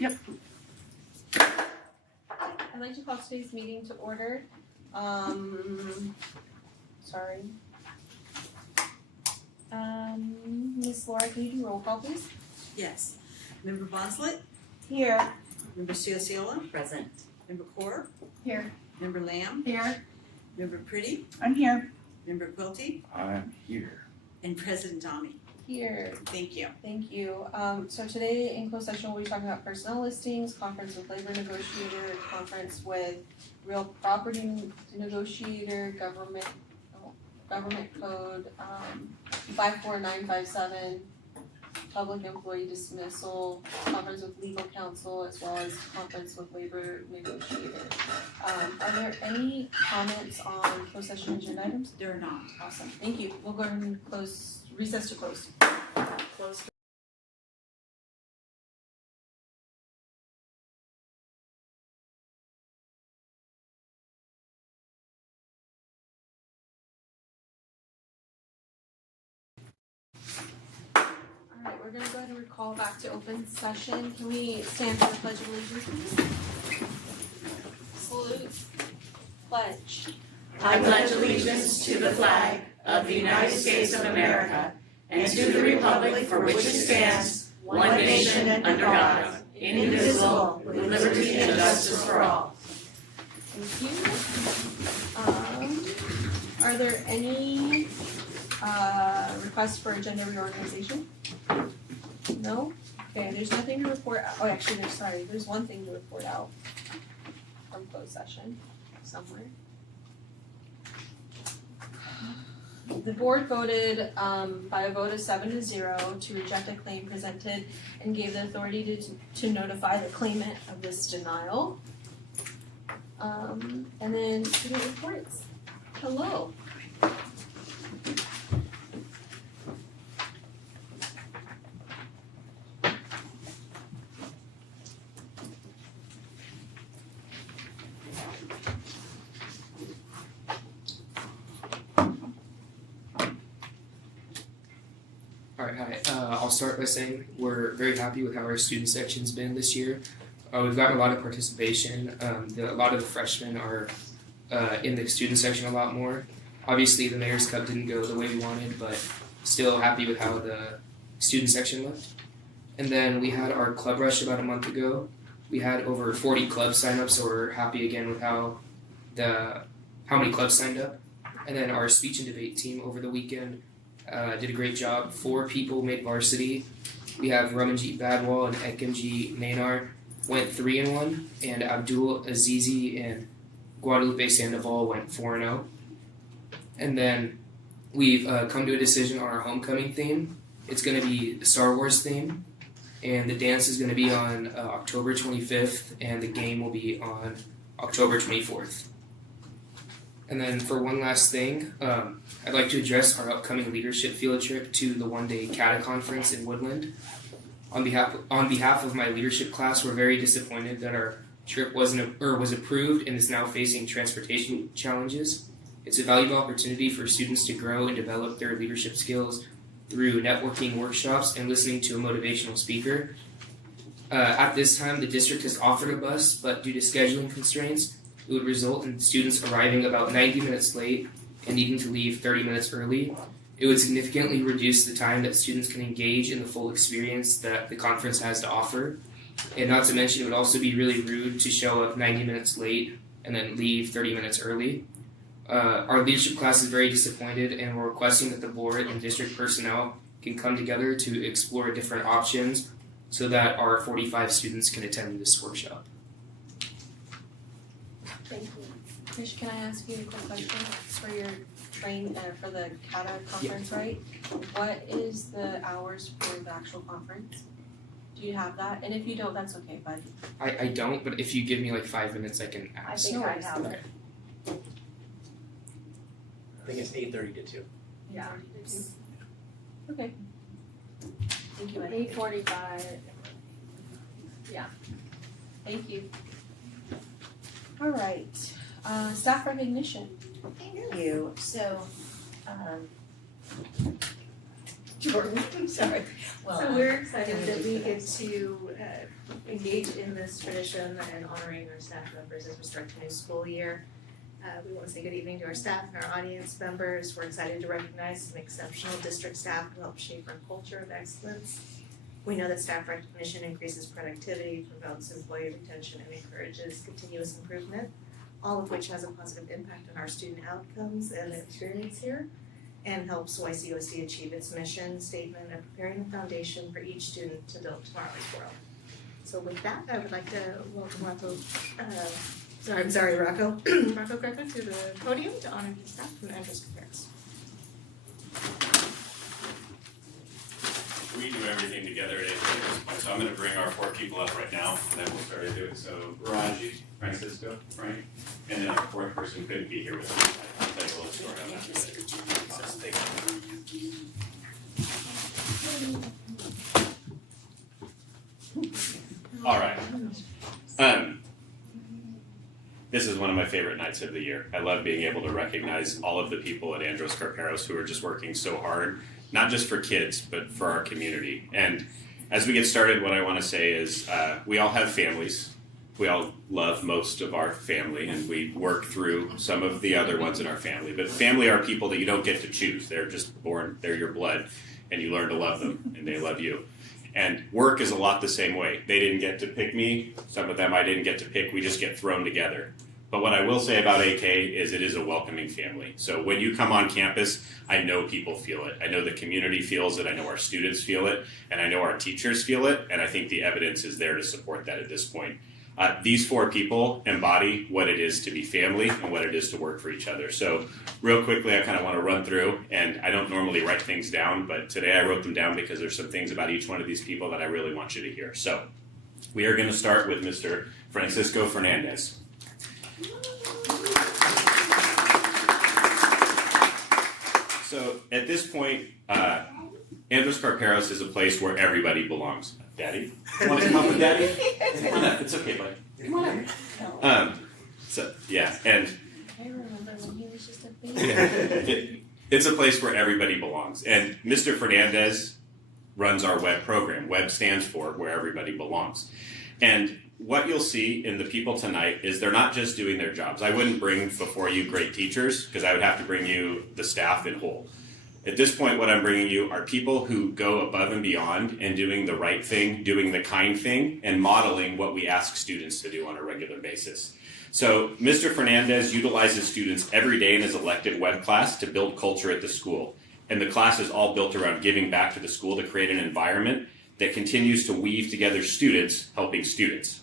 Yep. I'd like to call today's meeting to order. Sorry. Ms. Laura, can you do roll call, please? Yes. Member Bonslett? Here. Member Ciocciola? Present. Member Core? Here. Member Lamb? Here. Member Pretty? I'm here. Member Quilty? I'm here. And President Tommy. Here. Thank you. Thank you. So today in closed session, we'll be talking about personnel listings, conference with labor negotiator, conference with real property negotiator, government code 54957, public employee dismissal, conference with legal counsel, as well as conference with labor negotiator. Are there any comments on closed session agenda items? There are not. Awesome, thank you. We'll go ahead and recess to close. Close. Alright, we're gonna go ahead and recall back to open session. Can we stand for the pledge of allegiance, please? Salute. Pledge. I pledge allegiance to the flag of the United States of America and to the republic for which it stands, one nation under God, indivisible, with liberty and justice for all. Thank you. Are there any requests for agenda reorganization? No? Okay, there's nothing to report. Oh, actually, there's one thing to report out from closed session somewhere. The board voted by a vote of 7-0 to reject a claim presented and gave the authority to notify the claimant of this denial. And then student reports. Hello. Alright, hi. I'll start by saying we're very happy with how our student section's been this year. We've gotten a lot of participation. A lot of the freshmen are in the student section a lot more. Obviously, the Mayor's Cup didn't go the way we wanted, but still happy with how the student section looked. And then we had our club rush about a month ago. We had over 40 clubs sign up, so we're happy again with how many clubs signed up. And then our speech and debate team over the weekend did a great job. 4 people made varsity. We have Ramanjit Badwal and Ekimji Nanar went 3-1, and Abdul Azizi and Guadalupe Sandoval went 4-0. And then we've come to a decision on our homecoming theme. It's going to be the Star Wars theme, and the dance is going to be on October 25th, and the game will be on October 24th. And then for one last thing, I'd like to address our upcoming leadership field trip to the one-day CATA conference in Woodland. On behalf of my leadership class, we're very disappointed that our trip was approved and is now facing transportation challenges. It's a valuable opportunity for students to grow and develop their leadership skills through networking workshops and listening to a motivational speaker. At this time, the district has offered a bus, but due to scheduling constraints, it would result in students arriving about 90 minutes late and needing to leave 30 minutes early. It would significantly reduce the time that students can engage in the full experience that the conference has to offer. And not to mention, it would also be really rude to show up 90 minutes late and then leave 30 minutes early. Our leadership class is very disappointed, and we're requesting that the board and district personnel can come together to explore different options so that our 45 students can attend this workshop. Thank you. Krish, can I ask you a quick question for your for the CATA conference, right? What is the hours for the actual conference? Do you have that? And if you don't, that's okay, bud. I don't, but if you give me like 5 minutes, I can I ask. think I have it. I think it's 8:30 to 2. Yeah. Okay. Thank you, Ed. 8:45. Yeah. Thank you. All right. Staff recognition. Thank you. So, Jordan, sorry. Well, So we're excited that we get to engage in this tradition and honoring our staff members as we start the new school year. We want to say good evening to our staff and our audience members. We're excited to recognize some exceptional district staff who help shape our culture of excellence. We know that staff recognition increases productivity, promotes employee retention, and encourages continuous improvement, all of which has a positive impact on our student outcomes and the experience here, and helps YCUSD achieve its mission statement of preparing the foundation for each student to build tomorrow's world. So with that, I would like to welcome Rocco Greco to the podium to honor the staff from Andros Caparos. We do everything together at this point, so I'm going to bring our 4 people up right now, and then we'll start to do it. So Raji, Francisco, Frank, and then our 4th person couldn't be here with us. I'll tell you a little story on that today. All right. This is one of my favorite nights of the year. I love being able to recognize all of the people at Andros Carperos who are just working so hard, not just for kids, but for our community. And as we get started, what I want to say is we all have families. We all love most of our family, and we work through some of the other ones in our family. But family are people that you don't get to choose. They're just born, they're your blood, and you learn to love them, and they love you. And work is a lot the same way. They didn't get to pick me. Some of them I didn't get to pick. We just get thrown together. But what I will say about AK is it is a welcoming family. So when you come on campus, I know people feel it. I know the community feels it. I know our students feel it. And I know our teachers feel it. And I think the evidence is there to support that at this point. These 4 people embody what it is to be family and what it is to work for each other. So real quickly, I kind of want to run through, and I don't normally write things down, but today I wrote them down because there's some things about each one of these people that I really want you to hear. So we are going to start with Mr. Francisco Fernandez. So at this point, Andros Carperos is a place where everybody belongs. Daddy? Want to come up with Daddy? Come on up. It's okay, bud. Come on up. So, yeah, and I remember when he was just a baby. it's a place where everybody belongs. And Mr. Fernandez runs our web program. Web stands for where everybody belongs. And what you'll see in the people tonight is they're not just doing their jobs. I wouldn't bring before you great teachers because I would have to bring you the staff in whole. At this point, what I'm bringing you are people who go above and beyond and doing the right thing, doing the kind thing, and modeling what we ask students to do on a regular basis. So Mr. Fernandez utilizes students every day in his elective web class to build culture at the school. And the class is all built around giving back to the school to create an environment that continues to weave together students helping students.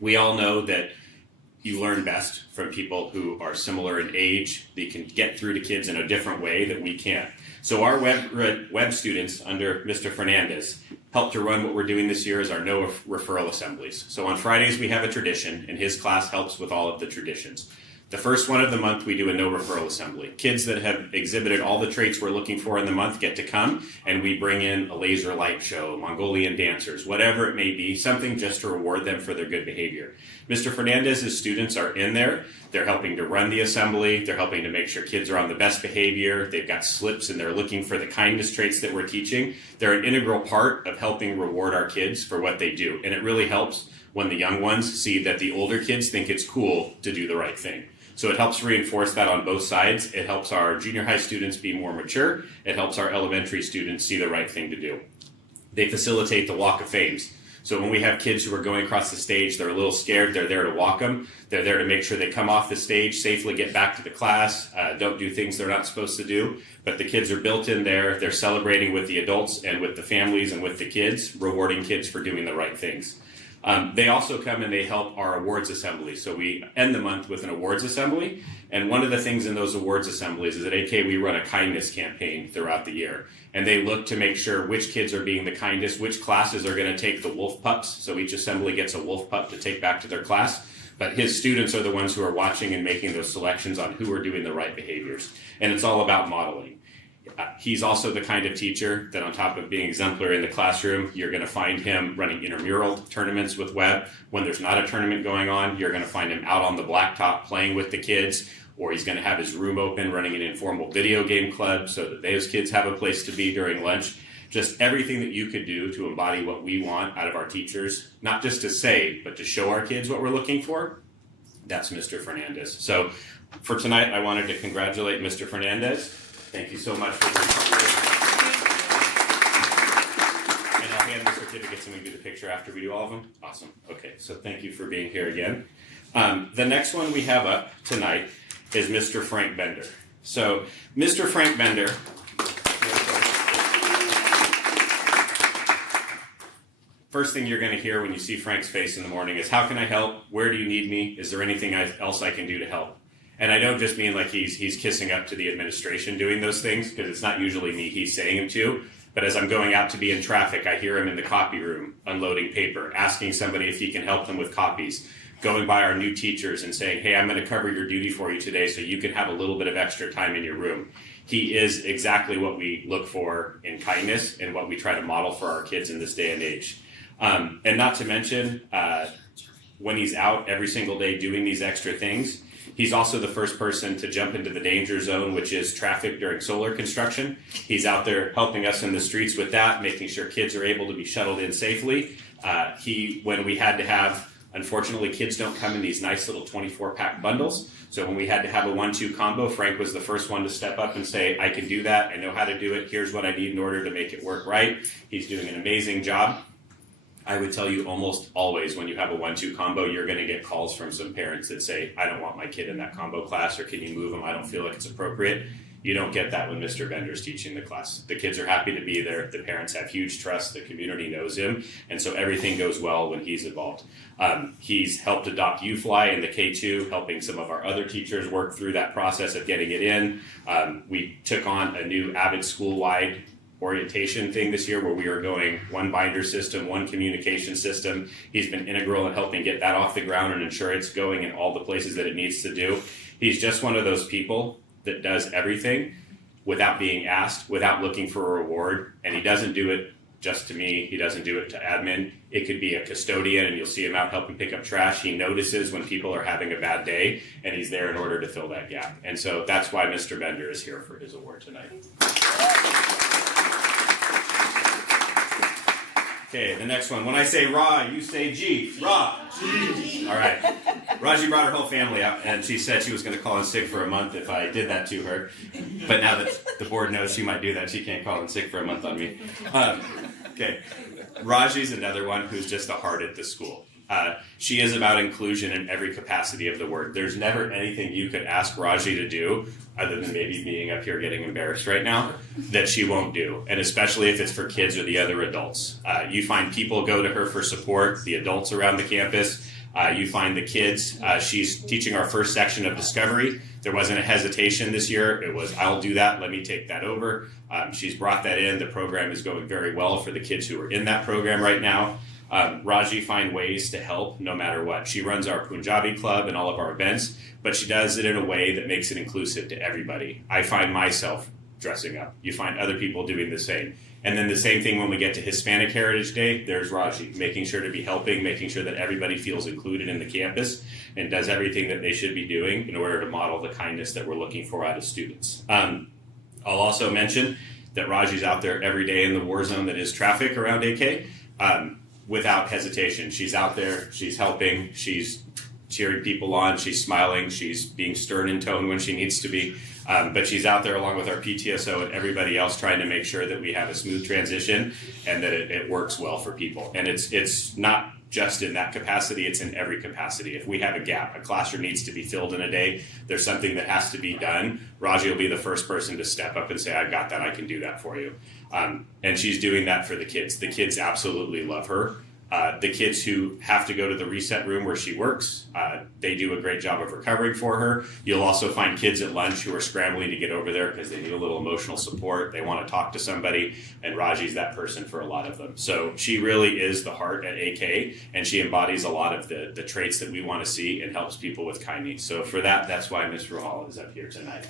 We all know that you learn best from people who are similar in age. They can get through to kids in a different way that we can't. So our web students under Mr. Fernandez help to run what we're doing this year as our no referral assemblies. So on Fridays we have a tradition, and his class helps with all of the traditions. The first one of the month, we do a no referral assembly. Kids that have exhibited all the traits we're looking for in the month get to come, and we bring in a laser light show, Mongolian dancers, whatever it may be, something just to reward them for their good behavior. Mr. Fernandez's students are in there. They're helping to run the assembly. They're helping to make sure kids are on the best behavior. They've got slips, and they're looking for the kindness traits that we're teaching. They're an integral part of helping reward our kids for what they do, and it really helps when the young ones see that the older kids think it's cool to do the right thing. So it helps reinforce that on both sides. It helps our junior high students be more mature. It helps our elementary students see the right thing to do. They facilitate the Walk of Fames. So when we have kids who are going across the stage, they're a little scared, they're there to walk them. They're there to make sure they come off the stage, safely get back to the class, don't do things they're not supposed to do. But the kids are built in there. They're celebrating with the adults and with the families and with the kids, rewarding kids for doing the right things. They also come and they help our awards assembly. So we end the month with an awards assembly. And one of the things in those awards assemblies is at AK we run a kindness campaign throughout the year. And they look to make sure which kids are being the kindest, which classes are going to take the wolf pups. So each assembly gets a wolf pup to take back to their class. But his students are the ones who are watching and making those selections on who are doing the right behaviors. And it's all about modeling. He's also the kind of teacher that on top of being exemplary in the classroom, you're going to find him running intramural tournaments with Webb. When there's not a tournament going on, you're going to find him out on the blacktop playing with the kids, or he's going to have his room open running an informal video game club so that those kids have a place to be during lunch. Just everything that you could do to embody what we want out of our teachers, not just to say, but to show our kids what we're looking for. That's Mr. Fernandez. So for tonight, I wanted to congratulate Mr. Fernandez. Thank you so much for your participation. And I'll hand the certificates and we do the picture after we do all of them. Awesome. Okay, so thank you for being here again. The next one we have up tonight is Mr. Frank Bender. So Mr. Frank Bender, first thing you're going to hear when you see Frank's face in the morning is, how can I help? Where do you need me? Is there anything else I can do to help? And I don't just mean like he's kissing up to the administration doing those things, because it's not usually me he's saying them to. But as I'm going out to be in traffic, I hear him in the copy room unloading paper, asking somebody if he can help them with copies, going by our new teachers and saying, hey, I'm going to cover your duty for you today so you can have a little bit of extra time in your room. He is exactly what we look for in kindness and what we try to model for our kids in this day and age. And not to mention, when he's out every single day doing these extra things, he's also the first person to jump into the danger zone, which is traffic during solar construction. He's out there helping us in the streets with that, making sure kids are able to be shuttled in safely. When we had to have, unfortunately, kids don't come in these nice little 24-pack bundles. So when we had to have a 1-2 combo, Frank was the first one to step up and say, I can do that. I know how to do it. Here's what I need in order to make it work right. He's doing an amazing job. I would tell you almost always when you have a 1-2 combo, you're going to get calls from some parents that say, I don't want my kid in that combo class, or can you move them? I don't feel like it's appropriate. You don't get that when Mr. Bender's teaching the class. The kids are happy to be there. The parents have huge trust. The community knows him. And so everything goes well when he's involved. He's helped adopt UFly in the K2, helping some of our other teachers work through that process of getting it in. We took on a new Avid school-wide orientation thing this year where we are going one binder system, one communication system. He's been integral in helping get that off the ground and ensure it's going in all the places that it needs to do. He's just one of those people that does everything without being asked, without looking for a reward. And he doesn't do it just to me. He doesn't do it to admin. It could be a custodian and you'll see him out helping pick up trash. He notices when people are having a bad day and he's there in order to fill that gap. And so that's why Mr. Bender is here for his award tonight. Okay, the next one. When I say Ra, you say G. Ra. G. All right. Raji brought her whole family out, and she said she was going to call in sick for a month if I did that to her. But now that the board knows she might do that, she can't call in sick for a month on me. Okay. Raji's another one who's just a heart at the school. She is about inclusion in every capacity of the word. There's never anything you could ask Raji to do, other than maybe being up here getting embarrassed right now, that she won't do. And especially if it's for kids or the other adults. You find people go to her for support, the adults around the campus. You find the kids. She's teaching our first section of Discovery. There wasn't a hesitation this year. It was, I'll do that. Let me take that over. She's brought that in. The program is going very well for the kids who are in that program right now. Raji find ways to help no matter what. She runs our Punjabi club and all of our events, but she does it in a way that makes it inclusive to everybody. I find myself dressing up. You find other people doing the same. And then the same thing when we get to Hispanic Heritage Day, there's Raji, making sure to be helping, making sure that everybody feels included in the campus and does everything that they should be doing in order to model the kindness that we're looking for out of students. I'll also mention that Raji's out there every day in the war zone that is traffic around AK. Without hesitation. She's out there, she's helping, she's cheering people on, she's smiling, she's being stern in tone when she needs to be. But she's out there along with our PTSO and everybody else trying to make sure that we have a smooth transition and that it works well for people. And it's not just in that capacity, it's in every capacity. If we have a gap, a classroom needs to be filled in a day, there's something that has to be done, Raji will be the first person to step up and say, I've got that, I can do that for you. And she's doing that for the kids. The kids absolutely love her. The kids who have to go to the reset room where she works, they do a great job of recovering for her. You'll also find kids at lunch who are scrambling to get over there because they need a little emotional support. They want to talk to somebody, and Raji's that person for a lot of them. So she really is the heart at AK, and she embodies a lot of the traits that we want to see and helps people with kindness. So for that, that's why Ms. Rahal is up here tonight.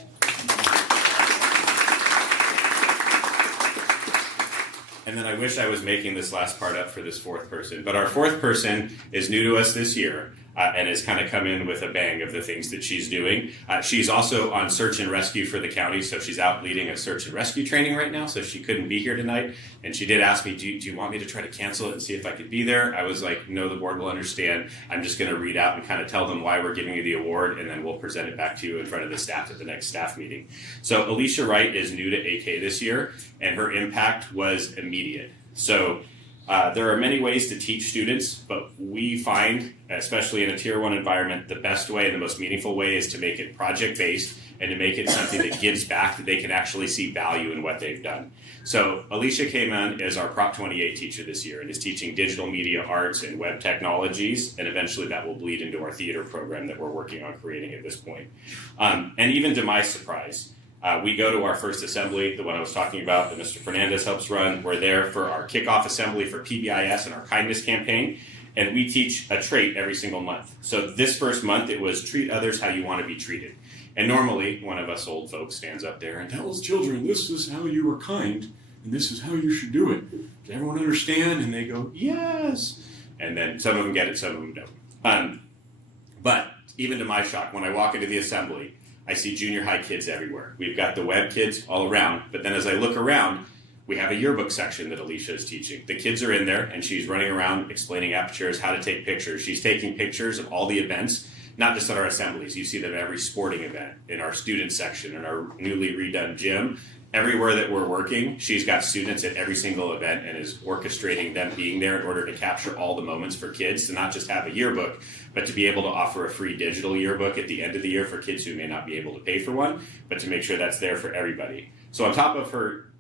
And then I wish I was making this last part up for this fourth person. But our fourth person is new to us this year and has kind of come in with a bang of the things that she's doing. She's also on search and rescue for the county, so she's out leading a search and rescue training right now, so she couldn't be here tonight. And she did ask me, do you want me to try to cancel it and see if I could be there? I was like, no, the board will understand. I'm just going to read out and kind of tell them why we're giving you the award, and then we'll present it back to you in front of the staff at the next staff meeting. So Alicia Wright is new to AK this year, and her impact was immediate. So there are many ways to teach students, but we find, especially in a Tier 1 environment, the best way and the most meaningful way is to make it project-based and to make it something that gives back, that they can actually see value in what they've done. So Alicia came in as our Prop 28 teacher this year and is teaching digital media arts and web technologies, and eventually that will bleed into our theater program that we're working on creating at this point. And even to my surprise, we go to our first assembly, the one I was talking about that Mr. Fernandez helps run. We're there for our kickoff assembly for PBIS and our kindness campaign, and we teach a trait every single month. So this first month it was treat others how you want to be treated. And normally one of us old folks stands up there and tells children, this is how you are kind, and this is how you should do it. Does everyone understand? And they go, yes. And then some of them get it, some of them don't. But even to my shock, when I walk into the assembly, I see junior high kids everywhere. We've got the web kids all around, but then as I look around, we have a yearbook section that Alicia is teaching. The kids are in there, and she's running around explaining apertures, how to take pictures. She's taking pictures of all the events, not just at our assemblies. You see them at every sporting event, in our student section, in our newly redone gym. Everywhere that we're working, she's got students at every single event and is orchestrating them being there in order to capture all the moments for kids, to not just have a yearbook, but to be able to offer a free digital yearbook at the end of the year for kids who may not be able to pay for one, but to make sure that's there for everybody. So on top of her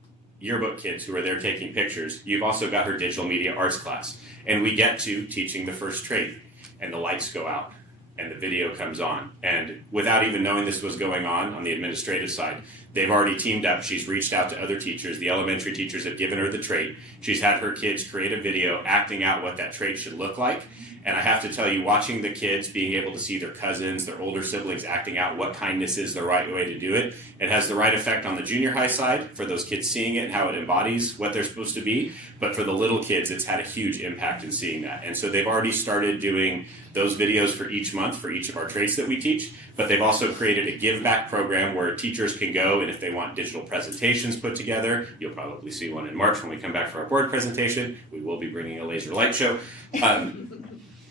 yearbook kids who are there taking pictures, you've also got her digital media arts class. And we get to teaching the first trait, and the lights go out, and the video comes on. And without even knowing this was going on the administrative side, they've already teamed up. She's reached out to other teachers. The elementary teachers have given her the trait. She's had her kids create a video acting out what that trait should look like. And I have to tell you, watching the kids being able to see their cousins, their older siblings acting out what kindness is the right way to do it, it has the right effect on the junior high side for those kids seeing it and how it embodies what they're supposed to be. But for the little kids, it's had a huge impact in seeing that. And so they've already started doing those videos for each month for each of our traits that we teach. But they've also created a give back program where teachers can go, and if they want digital presentations put together, you'll probably see one in March when we come back for our board presentation. We will be bringing a laser light show.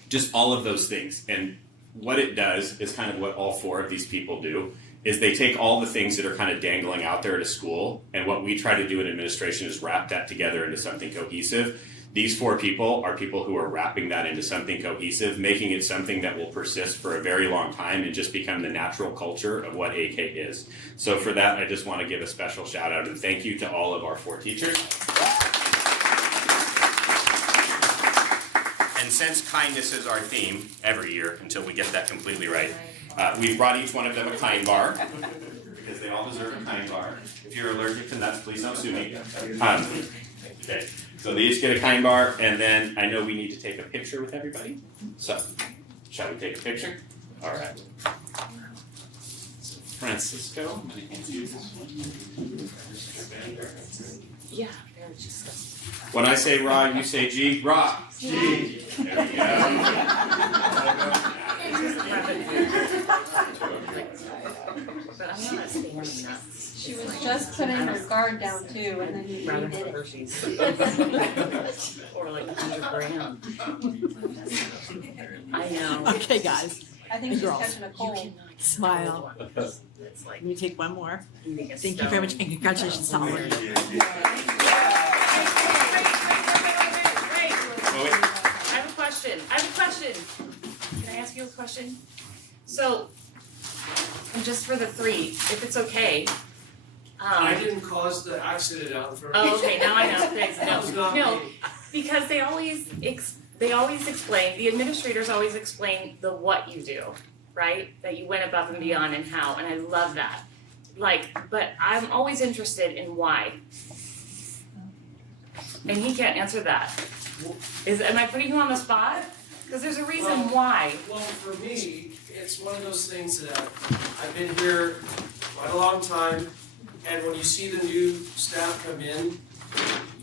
Just all of those things. And what it does is kind of what all four of these people do, is they take all the things that are kind of dangling out there at a school, and what we try to do in administration is wrap that together into something cohesive. These four people are people who are wrapping that into something cohesive, making it something that will persist for a very long time and just become the natural culture of what AK is. So for that, I just want to give a special shout out and thank you to all of our four teachers. And since kindness is our theme every year until we get that completely right, we've brought each one of them a kind bar, because they all deserve a kind bar. If you're allergic to nuts, please don't sue me. Okay, so they each get a kind bar, and then I know we need to take a picture with everybody. So, shall we take a picture? All right. So, Francisco, I'm going to hand you this one. Yeah. When I say raw, you say G. Raw. G. There we go. She was just putting her guard down too, and then you Rather redid than it. Hershey's. Or like 100 grams. I know. Okay, guys, I think she's Girls. catching a cold. smile. It's like Let me take one more. eating a Thank you very much, and congratulations to all of you. I have a question. Can I ask you a question? So, just for the three, if it's okay. I didn't cause the accident out front. Oh, okay, now I know. Thanks. That was not No, me. because they always explain, the administrators always explain the what you do, right? That you went above and beyond and how, and I love that. But I'm always interested in why. And he can't answer that. Am I putting you on the spot? Because there's a reason why. Well, for me, it's one of those things that I've been here quite a long time, and when you see the new staff come in,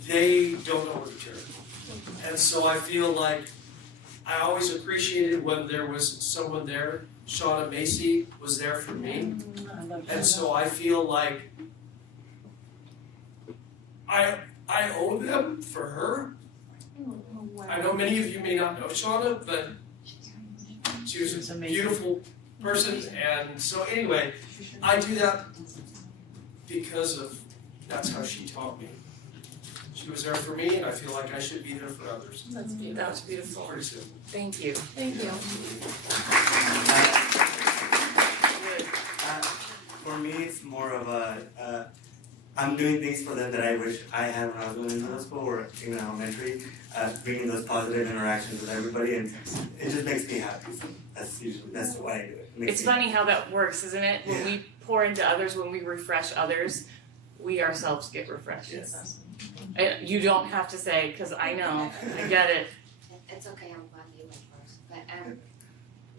they don't know each other. And so I feel like I always appreciated when there was someone there. Shauna Macy was there for me. And so I feel like I owe them for her. I know many of you may not know Shauna, but she was a beautiful person, and so anyway, I do that because of that's how she taught me. She was there for me, and I feel like I should be there for others. That's beautiful. That was beautiful. Pretty simple. Thank you. Thank you. For me, it's more of a, I'm doing things for them that I wish I had when I was going in middle school or even elementary, bringing those positive interactions with everybody, and it just makes me happy. So that's why I do it. It's funny how that works, isn't it? When Yeah. we pour into others, when we refresh others, we ourselves get refreshed. Yes. You don't have to say, because I know, I get it. It's okay, I'm glad you went first. But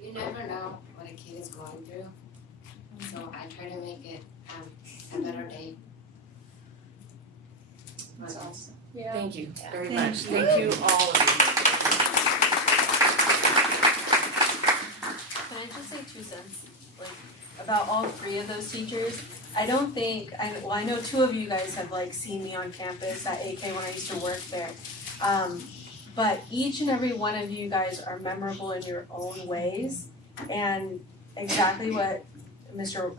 you never know what a kid is going through. So I try to make it a better day. That's awesome. Yeah. Thank you very Thank much. you. Thank you, all of you. Can I just say 2 cents, like, about all 3 of those teachers? I don't think, I know 2 of you guys have like seen me on campus at AK when I used to work there. But each and every one of you guys are memorable in your own ways, and exactly what Mr.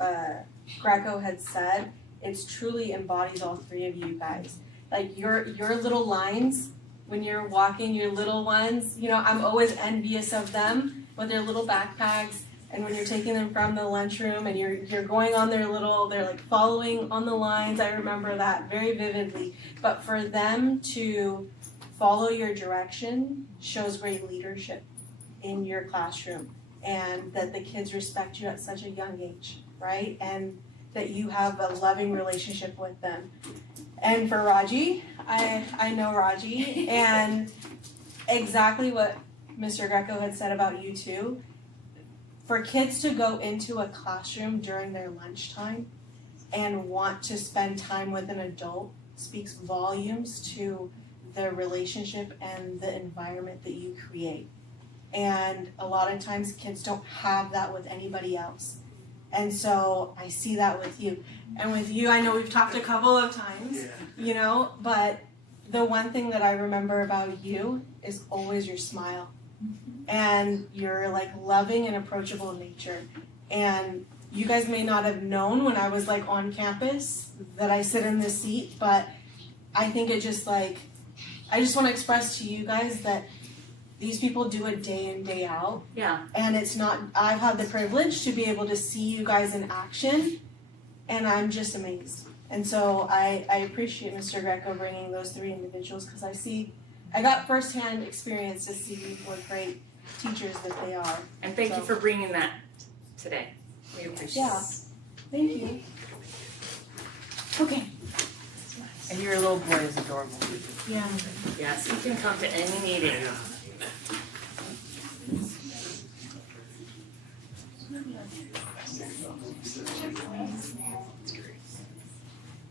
Greco had said, it's truly embodies all 3 of you guys. Like your little lines when you're walking, your little ones, you know, I'm always envious of them with their little backpacks, and when you're taking them from the lunchroom and you're going on they're like following on the lines. I remember that very vividly. But for them to follow your direction shows great leadership in your classroom, and that the kids respect you at such a young age, right? And that you have a loving relationship with them. And for Raji, I know Raji, and exactly what Mr. Greco had said about you too. For kids to go into a classroom during their lunchtime and want to spend time with an adult speaks volumes to the relationship and the environment that you create. And a lot of times kids don't have that with anybody else. And so I see that with you. And with you, I know we've talked a couple of times, you know, but the one thing that I remember about you is always your smile. And your like loving and approachable nature. And you guys may not have known when I was like on campus that I sit in this seat, but I think it just like, I just want to express to you guys that these people do it day in, day out. Yeah. And it's not, I've had the privilege to be able to see you guys in action, and I'm just amazed. And so I appreciate Mr. Greco bringing those 3 individuals, because I got firsthand experience to see what great teachers that they are. And thank you for bringing that today. We appreciate Yeah. Thank you. Okay. And your little boy is adorable. Yeah. it. Yes, you can come to any meeting.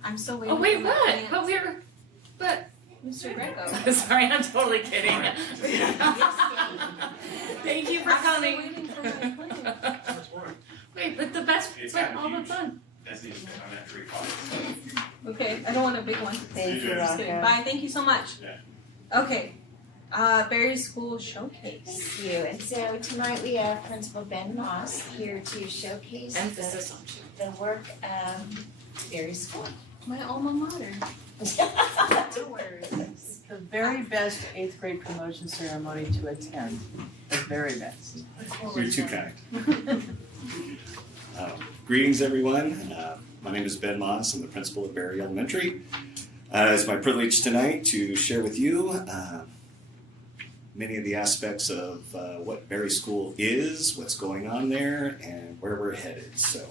I'm still waiting. Oh wait, for my what? aunt. But Mr. Greco. sorry, I'm totally kidding. Thank you for I'm still coming. waiting for my plan. Wait, but the best, but all the fun. Okay, I don't want a big one. Thank you, Just kidding. Bye, thank you so much. Okay, Berry School Showcase. Thank you. And so tonight we have Principal Ben Moss here to showcase Emphasis on the work of Berry School. My alma mater. The very best 8th grade promotion ceremony to attend. The very best. You're too kind. Greetings, everyone. My name is Ben Moss. I'm the principal of Berry Elementary. It's my privilege tonight to share with you many of the aspects of what Berry School is, what's going on there, and where we're headed. So,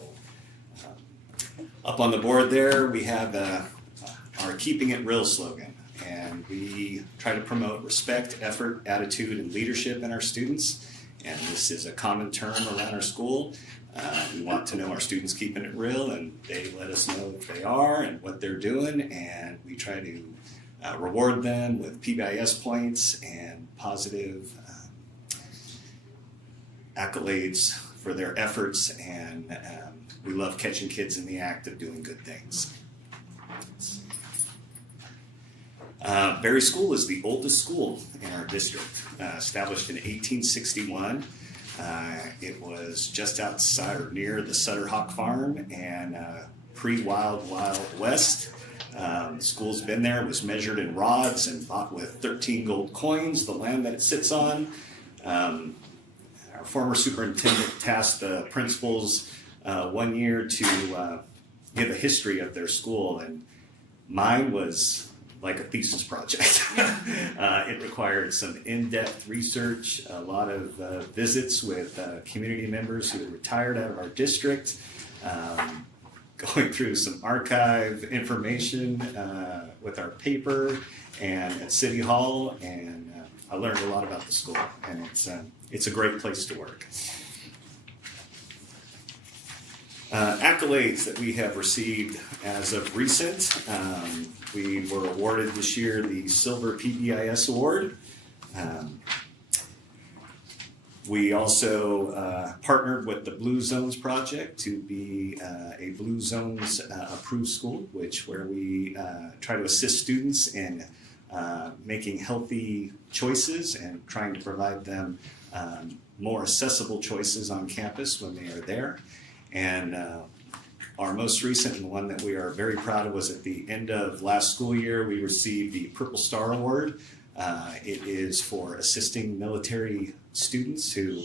up on the board there, we have our Keeping It Real slogan. And we try to promote respect, effort, attitude, and leadership in our students. And this is a common term around our school. We want to know our students keeping it real, and they let us know if they are and what they're doing. And we try to reward them with PBIS points and positive accolades for their efforts, and we love catching kids in the act of doing good things. Berry School is the oldest school in our district, established in 1861. It was just outside or near the Sutter Hawk Farm, and pre-Wild Wild West. The school's been there. It was measured in rods and bought with 13 gold coins, the land that it sits on. Our former superintendent tasked the principals 1 year to give a history of their school, and mine was like a thesis project. It required some in-depth research, a lot of visits with community members who had retired out of our district, going through some archive information with our paper and at City Hall, and I learned a lot about the school, and it's a great place to work. Accolades that we have received as of recent. We were awarded this year the Silver PBIS Award. We also partnered with the Blue Zones Project to be a Blue Zones approved school, where we try to assist students in making healthy choices and trying to provide them more accessible choices on campus when they are there. And our most recent and one that we are very proud of was at the end of last school year, we received the Purple Star Award. It is for assisting military students who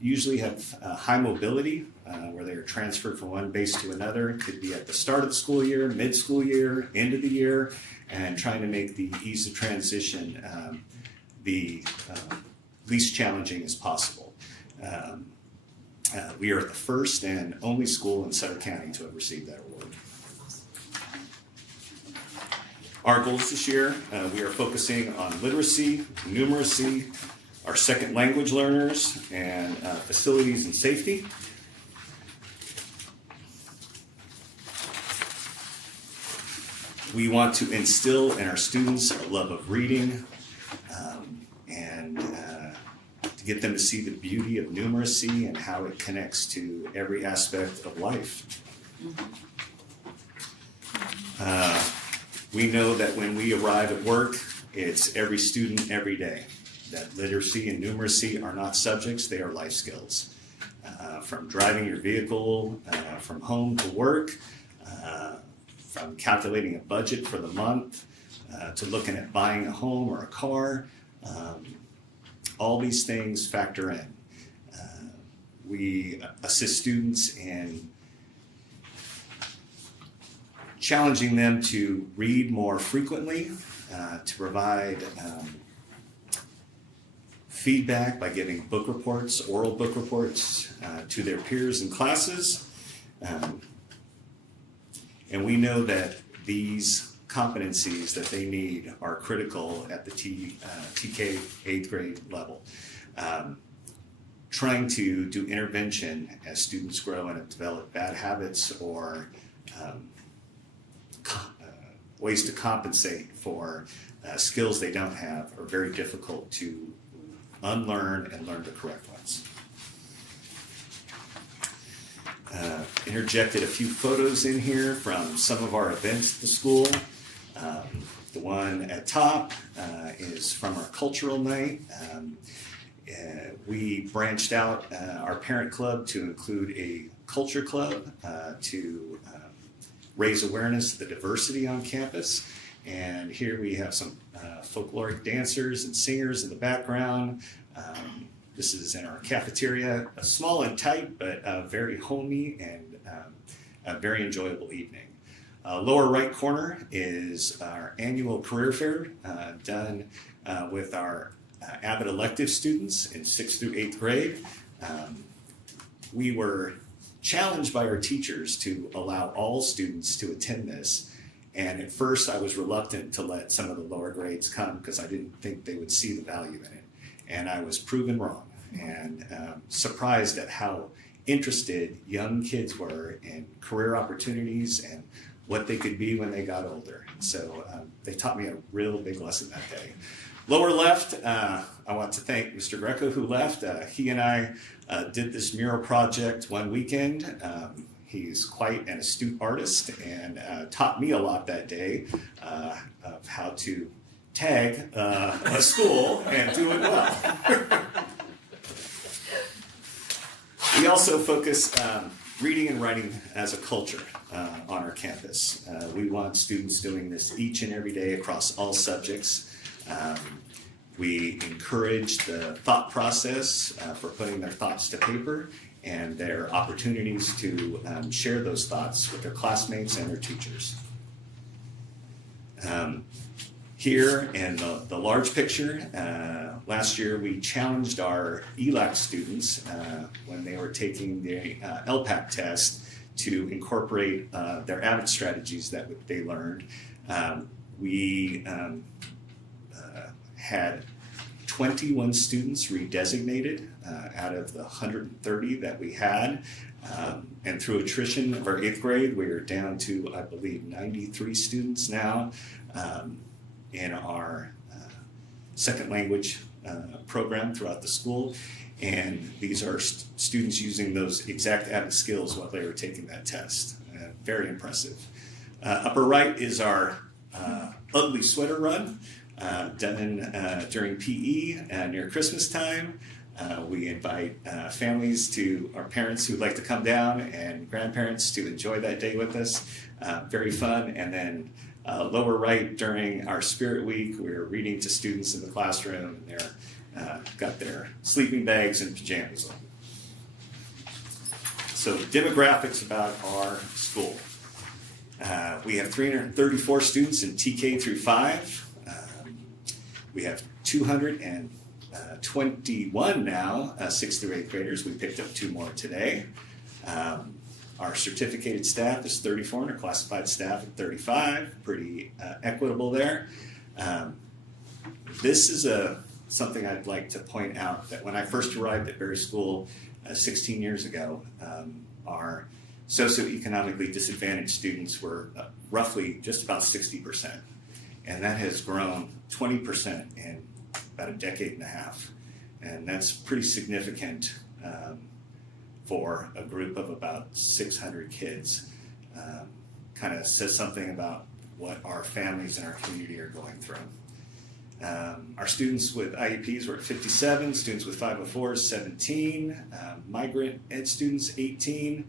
usually have high mobility, where they are transferred from one base to another. It could be at the start of the school year, mid-school year, end of the year, and trying to make the ease of transition the least challenging as possible. We are the first and only school in Sutter County to have received that award. Our goals this year, we are focusing on literacy, numeracy, our second language learners, and facilities and safety. We want to instill in our students a love of reading, and to get them to see the beauty of numeracy and how it connects to every aspect of life. We know that when we arrive at work, it's every student every day. That literacy and numeracy are not subjects, they are life skills. From driving your vehicle from home to work, from calculating a budget for the month, to looking at buying a home or a car, all these things factor in. We assist students in challenging them to read more frequently, to provide feedback by giving book reports, oral book reports to their peers in classes. And we know that these competencies that they need are critical at the TK 8th grade level. Trying to do intervention as students grow and have developed bad habits or ways to compensate for skills they don't have are very difficult to unlearn and learn the correct ones. Interjected a few photos in here from some of our events at the school. The one at top is from our cultural night. We branched out our parent club to include a culture club to raise awareness of the diversity on campus. And here we have some folkloric dancers and singers in the background. This is in our cafeteria, small and tight, but very homey and a very enjoyable evening. Lower right corner is our annual career fair done with our Abbott elective students in 6th through 8th grade. We were challenged by our teachers to allow all students to attend this. And at first I was reluctant to let some of the lower grades come because I didn't think they would see the value in it. And I was proven wrong, and surprised at how interested young kids were in career opportunities and what they could be when they got older. So they taught me a real big lesson that day. Lower left, I want to thank Mr. Greco who left. He and I did this mural project one weekend. He's quite an astute artist and taught me a lot that day of how to tag a school and do it well. We also focus reading and writing as a culture on our campus. We want students doing this each and every day across all subjects. We encourage the thought process for putting their thoughts to paper and their opportunities to share those thoughts with their classmates and their teachers. Here in the large picture, last year we challenged our ELAC students when they were taking the LPAC test to incorporate their AVID strategies that they learned. We had 21 students redesignated out of the 130 that we had. And through attrition of our 8th grade, we are down to, I believe, 93 students now in our second language program throughout the school. And these are students using those exact AVID skills while they were taking that test. Very impressive. Upper right is our ugly sweater run done during PE near Christmas time. We invite families to our parents who would like to come down and grandparents to enjoy that day with us. Very fun. And then lower right, during our Spirit Week, we're reading to students in the classroom, and they're got their sleeping bags and pajamas on. So demographics about our school. We have 334 students in TK through 5. We have 221 now, 6th through 8th graders. We picked up 2 more today. Our certificated staff is 34 and our classified staff at 35. Pretty equitable there. This is something I'd like to point out, that when I first arrived at Berry School 16 years ago, our socioeconomically disadvantaged students were roughly just about 60%. And that has grown 20% in about a decade and a half. And that's pretty significant for a group of about 600 kids. Kind of says something about what our families and our community are going through. Our students with IEPs were at 57, students with 504s, 17, migrant ed students, 18.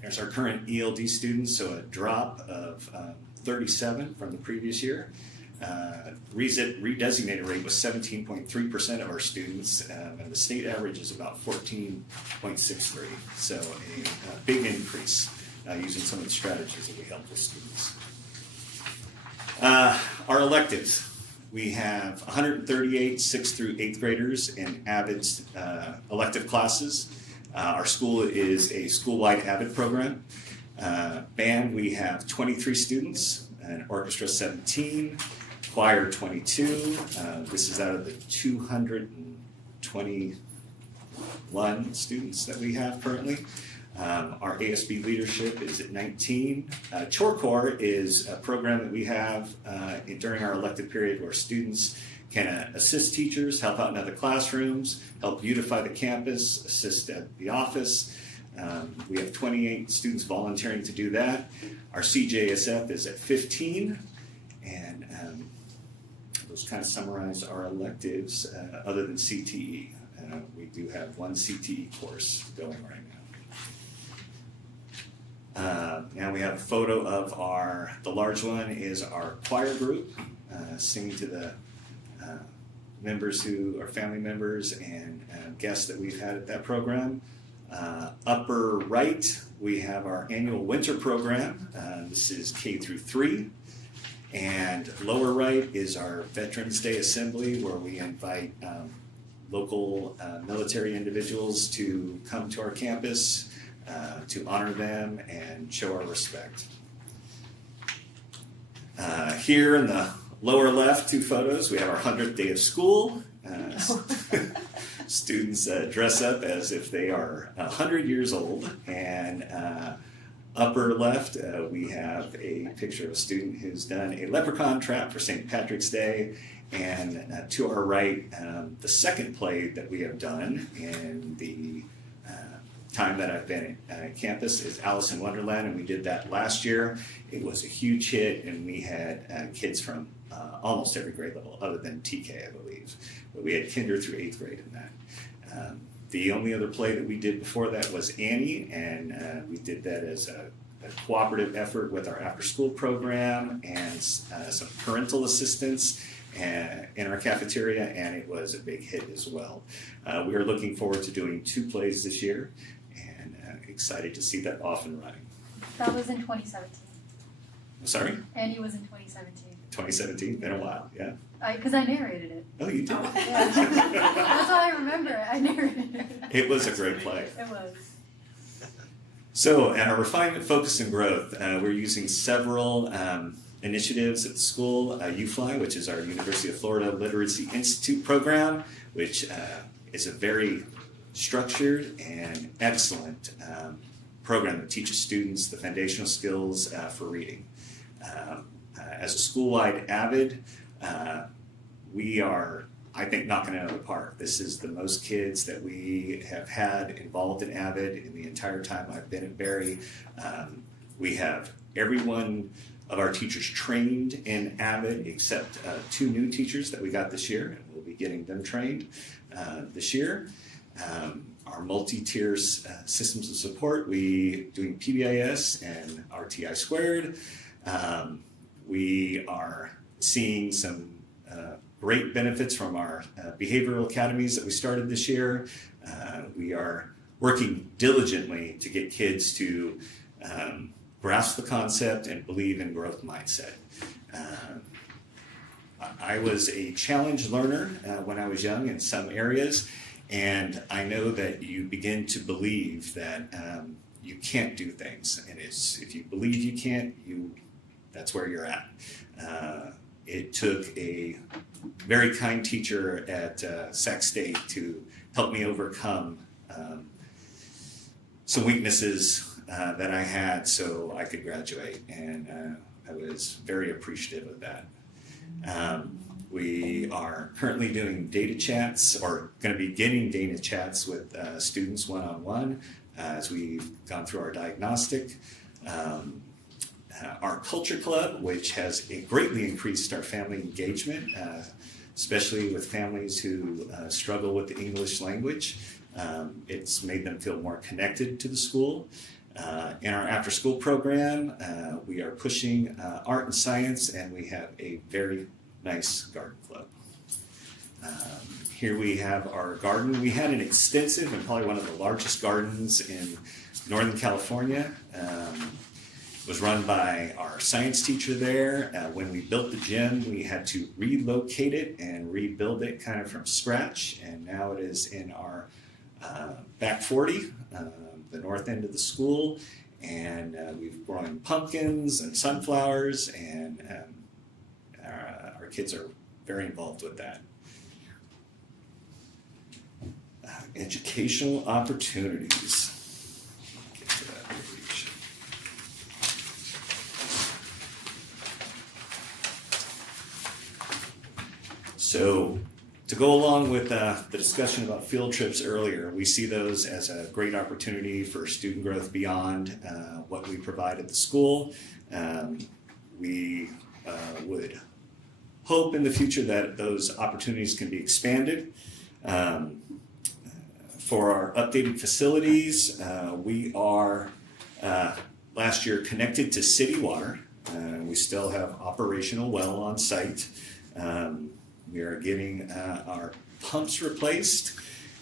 There's our current ELD students, so a drop of 37 from the previous year. Redesignated rate was 17.3% of our students, and the state average is about 14.63. So a big increase using some of the strategies that we help with students. Our electives. We have 138 6th through 8th graders in AVID elective classes. Our school is a school-wide AVID program. Band, we have 23 students, and orchestra 17, choir 22. This is out of the 221 students that we have currently. Our ASB leadership is at 19. Chore Corps is a program that we have during our elective period where students can assist teachers, help out in other classrooms, help beautify the campus, assist at the office. We have 28 students volunteering to do that. Our CJSF is at 15, and those kind of summarize our electives other than CTE. We do have one CTE course going right now. Now we have a photo of the large one is our choir group, singing to the members who are family members and guests that we've had at that program. Upper right, we have our annual winter program. This is K through 3. And lower right is our Veterans Day Assembly, where we invite local military individuals to come to our campus to honor them and show our respect. Here in the lower left, 2 photos, we have our 100th day of school. Students dress up as if they are 100 years old, and upper left, we have a picture of a student who's done a leprechaun trap for St. Patrick's Day. And to our right, the second play that we have done in the time that I've been at campus is Alice in Wonderland, and we did that last year. It was a huge hit, and we had kids from almost every grade level other than TK, I believe. But we had kinder through 8th grade in that. The only other play that we did before that was Annie, and we did that as a cooperative effort with our after-school program and some parental assistance in our cafeteria, and it was a big hit as well. We are looking forward to doing 2 plays this year, and excited to see that off and running. That was in 2017. Sorry? Annie was in 2017. 2017, been a while, yeah. Because I narrated it. Oh, you did? Yeah. That's all I remember. I narrated it. It was a great play. It was. So, at our refinement, focus, and growth, we're using several initiatives at the school. UFly, which is our University of Florida Literacy Institute program, which is a very structured and excellent program that teaches students the foundational skills for reading. As a school-wide AVID, we are, I think, knocking it out of the park. This is the most kids that we have had involved in AVID in the entire time I've been at Berry. We have every one of our teachers trained in AVID except 2 new teachers that we got this year, and we'll be getting them trained this year. Our multi-tier systems of support, we doing PBIS and RTI squared. We are seeing some great benefits from our behavioral academies that we started this year. We are working diligently to get kids to grasp the concept and believe in growth mindset. I was a challenged learner when I was young in some areas, and I know that you begin to believe that you can't do things, and if you believe you can't, that's where you're at. It took a very kind teacher at Sac State to help me overcome some weaknesses that I had so I could graduate, and I was very appreciative of that. We are currently doing data chats, or going to be getting data chats with students one-on-one as we've gone through our diagnostic. Our culture club, which has greatly increased our family engagement, especially with families who struggle with the English language. It's made them feel more connected to the school. In our after-school program, we are pushing art and science, and we have a very nice garden club. Here we have our garden. We had an extensive and probably one of the largest gardens in Northern California. It was run by our science teacher there. When we built the gym, we had to relocate it and rebuild it kind of from scratch, and now it is in our back 40, the north end of the school, and we've grown pumpkins and sunflowers, and our kids are very involved with that. Educational opportunities. Get to that page. So, to go along with the discussion about field trips earlier, we see those as a great opportunity for student growth beyond what we provide at the school. We would hope in the future that those opportunities can be expanded. For our updated facilities, we are last year connected to city water. We still have operational well on site. We are getting our pumps replaced,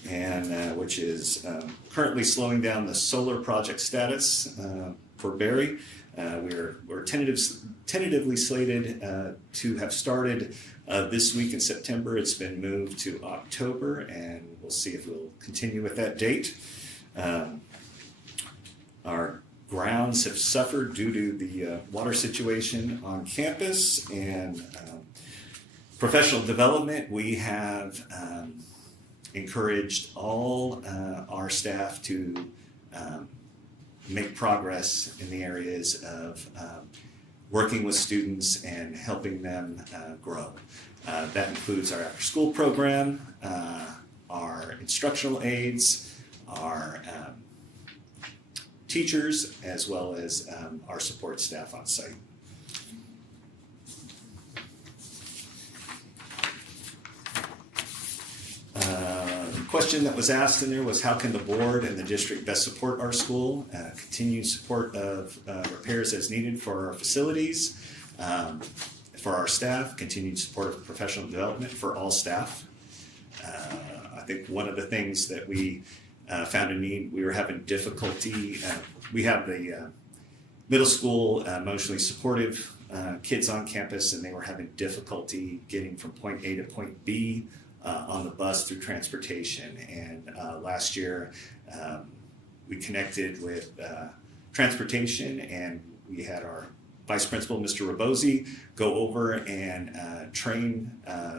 and which is currently slowing down the solar project status for Berry. We're tentatively slated to have started this week in September. It's been moved to October, and we'll see if we'll continue with that date. Our grounds have suffered due to the water situation on campus, and professional development. We have encouraged all our staff to make progress in the areas of working with students and helping them grow. That includes our after-school program, our instructional aides, our teachers, as well as our support staff on site. The question that was asked in there was, how can the board and the district best support our school? Continued support of repairs as needed for our facilities, for our staff, continued support of professional development for all staff. I think one of the things that we found a need, we were having difficulty, we have the middle school emotionally supportive kids on campus, and they were having difficulty getting from point A to point B on the bus through transportation. And last year we connected with transportation, and we had our Vice Principal, Mr. Rabosi, go over and train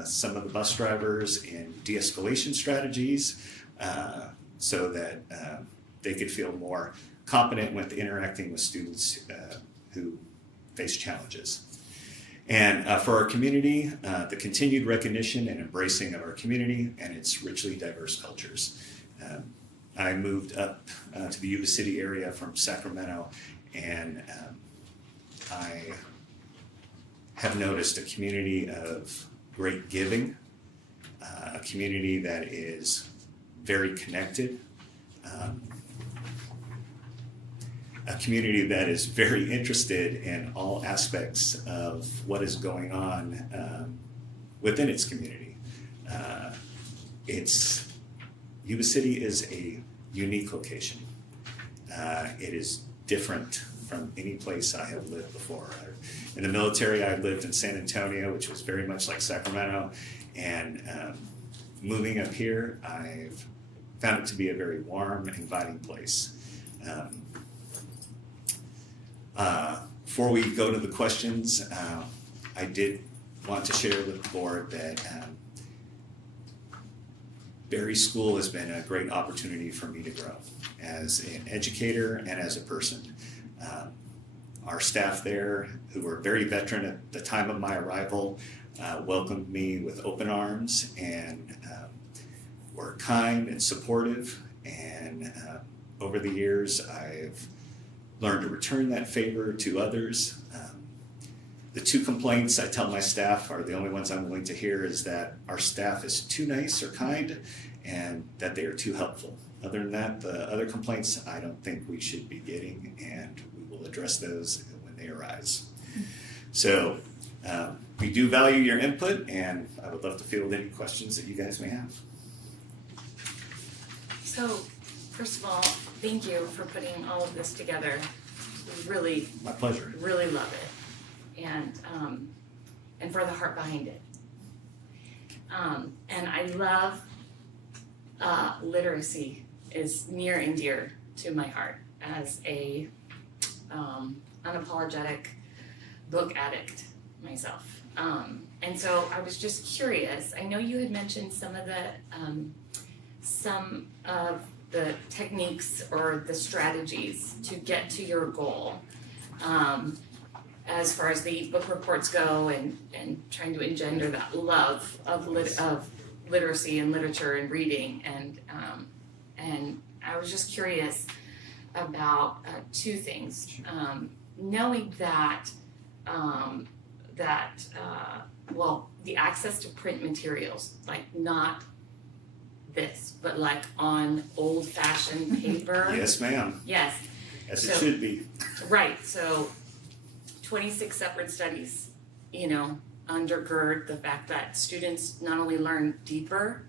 some of the bus drivers in de-escalation strategies so that they could feel more competent with interacting with students who face challenges. And for our community, the continued recognition and embracing of our community and its richly diverse cultures. I moved up to the Yuba City area from Sacramento, and I have noticed a community of great giving, a community that is very connected, a community that is very interested in all aspects of what is going on within its community. Yuba City is a unique location. It is different from any place I have lived before. In the military, I lived in San Antonio, which was very much like Sacramento, and moving up here, I've found it to be a very warm, inviting place. Before we go to the questions, I did want to share with the board that Berry School has been a great opportunity for me to grow as an educator and as a person. Our staff there, who were very veteran at the time of my arrival, welcomed me with open arms and were kind and supportive. And over the years, I've learned to return that favor to others. The two complaints I tell my staff are the only ones I'm willing to hear is that our staff is too nice or kind and that they are too helpful. Other than that, the other complaints I don't think we should be getting, and we will address those when they arise. So we do value your input, and I would love to field any questions that you guys may have. So, first of all, thank you for putting all of this together. We really, my pleasure. Really love it, and for the heart behind it. And I love literacy is near and dear to my heart as a unapologetic book addict myself. And so I was just curious. I know you had mentioned some of the techniques or the strategies to get to your goal, as far as the book reports go, and trying to engender that love of literacy and literature and reading, and I was just curious about two things. Knowing that the access to print materials, like not this, but like on old-fashioned paper. Yes, ma'am. Yes. As it should be. Right. So 26 separate studies, undergird the fact that students not only learn deeper,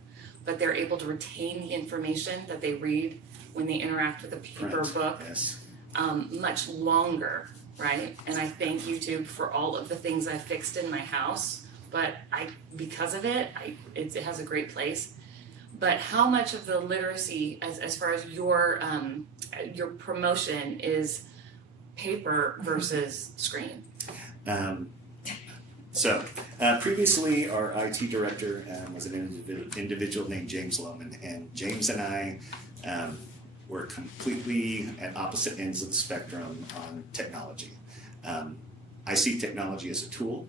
but they're able to retain the information that they read when they interact with a paper book much longer, right? And I thank YouTube for all of the things I've fixed in my house, but because of it, it has a great place. But how much of the literacy, as far as your promotion, is paper versus screen? Previously, our IT director was an individual named James Lohman, and James and I we're completely at opposite ends of the spectrum on technology. I see technology as a tool,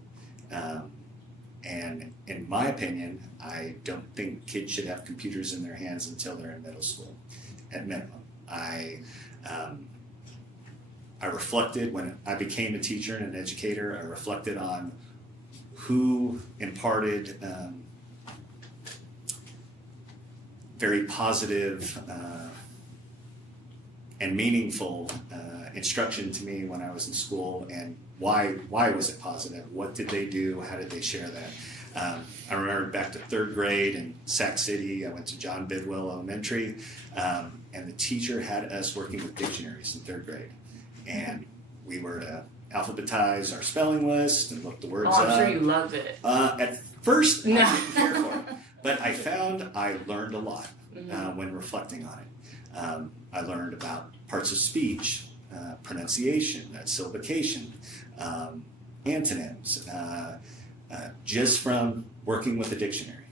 and in my opinion, I don't think kids should have computers in their hands until they're in middle school, at minimum. I reflected when I became a teacher and an educator. I reflected on who imparted very positive and meaningful instruction to me when I was in school, and why was it positive? What did they do? How did they share that? I remember back to 3rd grade in Sac City, I went to John Bidwell Elementary, and the teacher had us working with dictionaries in 3rd grade. And we were to alphabetize our spelling list and look the words up. Oh, I'm sure you loved it. At first, No. I didn't care for it. But I found I learned a lot when reflecting on it. I learned about parts of speech, pronunciation, syllabication, antonyms, just from working with the dictionary.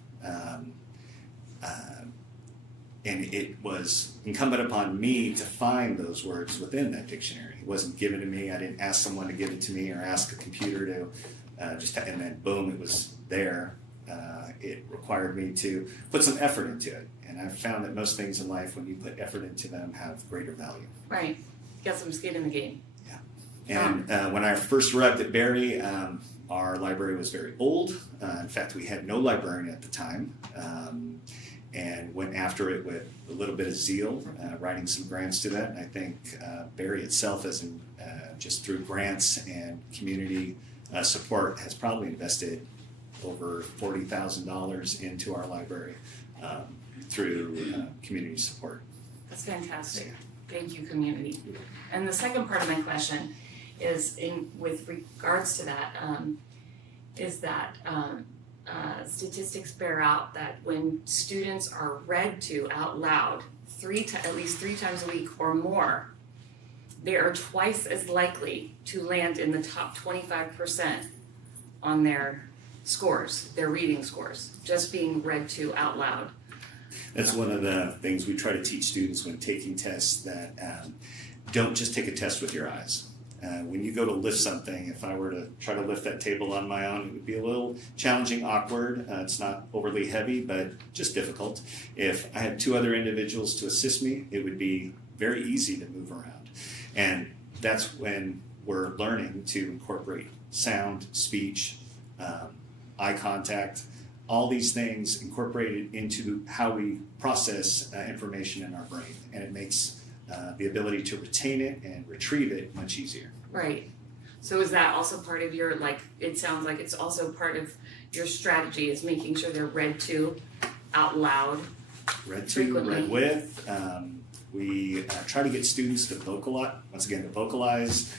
And it was incumbent upon me to find those words within that dictionary. It wasn't given to me. I didn't ask someone to give it to me or ask a computer to and then boom, it was there. It required me to put some effort into it. And I've found that most things in life, when you put effort into them, have greater value. Right. You got some skin in the game. And when I first arrived at Barry, our library was very old. In fact, we had no librarian at the time, and went after it with a little bit of zeal, writing some grants to that. And I think Barry itself, just through grants and community support, has probably invested over $40,000 into our library through community support. That's fantastic. Thank you, community. And the second part of my question is with regards to that, statistics bear out that when students are read to out loud at least 3 times a week or more, they are twice as likely to land in the top 25% on their scores, their reading scores, just being read to out loud. That's one of the things we try to teach students when taking tests, that don't just take a test with your eyes. When you go to lift something, if I were to try to lift that table on my own, it would be a little challenging, awkward. It's not overly heavy, but just difficult. If I had 2 other individuals to assist me, it would be very easy to move around. And that's when we're learning to incorporate sound, speech, eye contact, all these things incorporated into how we process information in our brain. And it makes the ability to retain it and retrieve it much easier. Right. So is that also part of your, it sounds like it's also part of your strategy, is making sure they're read to out loud, read to, frequently. read with. We try to get students to vocalize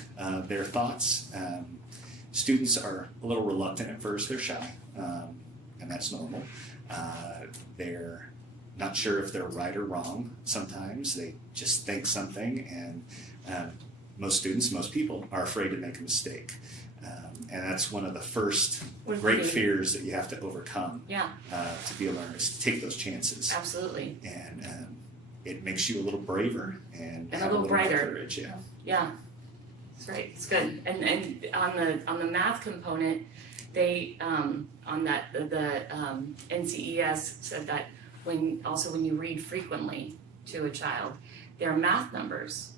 their thoughts. Students are a little reluctant at first. They're shy, and that's normal. They're not sure if they're right or wrong. Sometimes they just think something, and most people are afraid to make a mistake. And that's one of the first great fears that you have to overcome to be a learner, is to take those chances. Absolutely. And it makes you a little braver and have a little brighter. more courage. Yeah. That's right. It's good. And on the math component, they on that the NCES said that when you read frequently to a child, their math numbers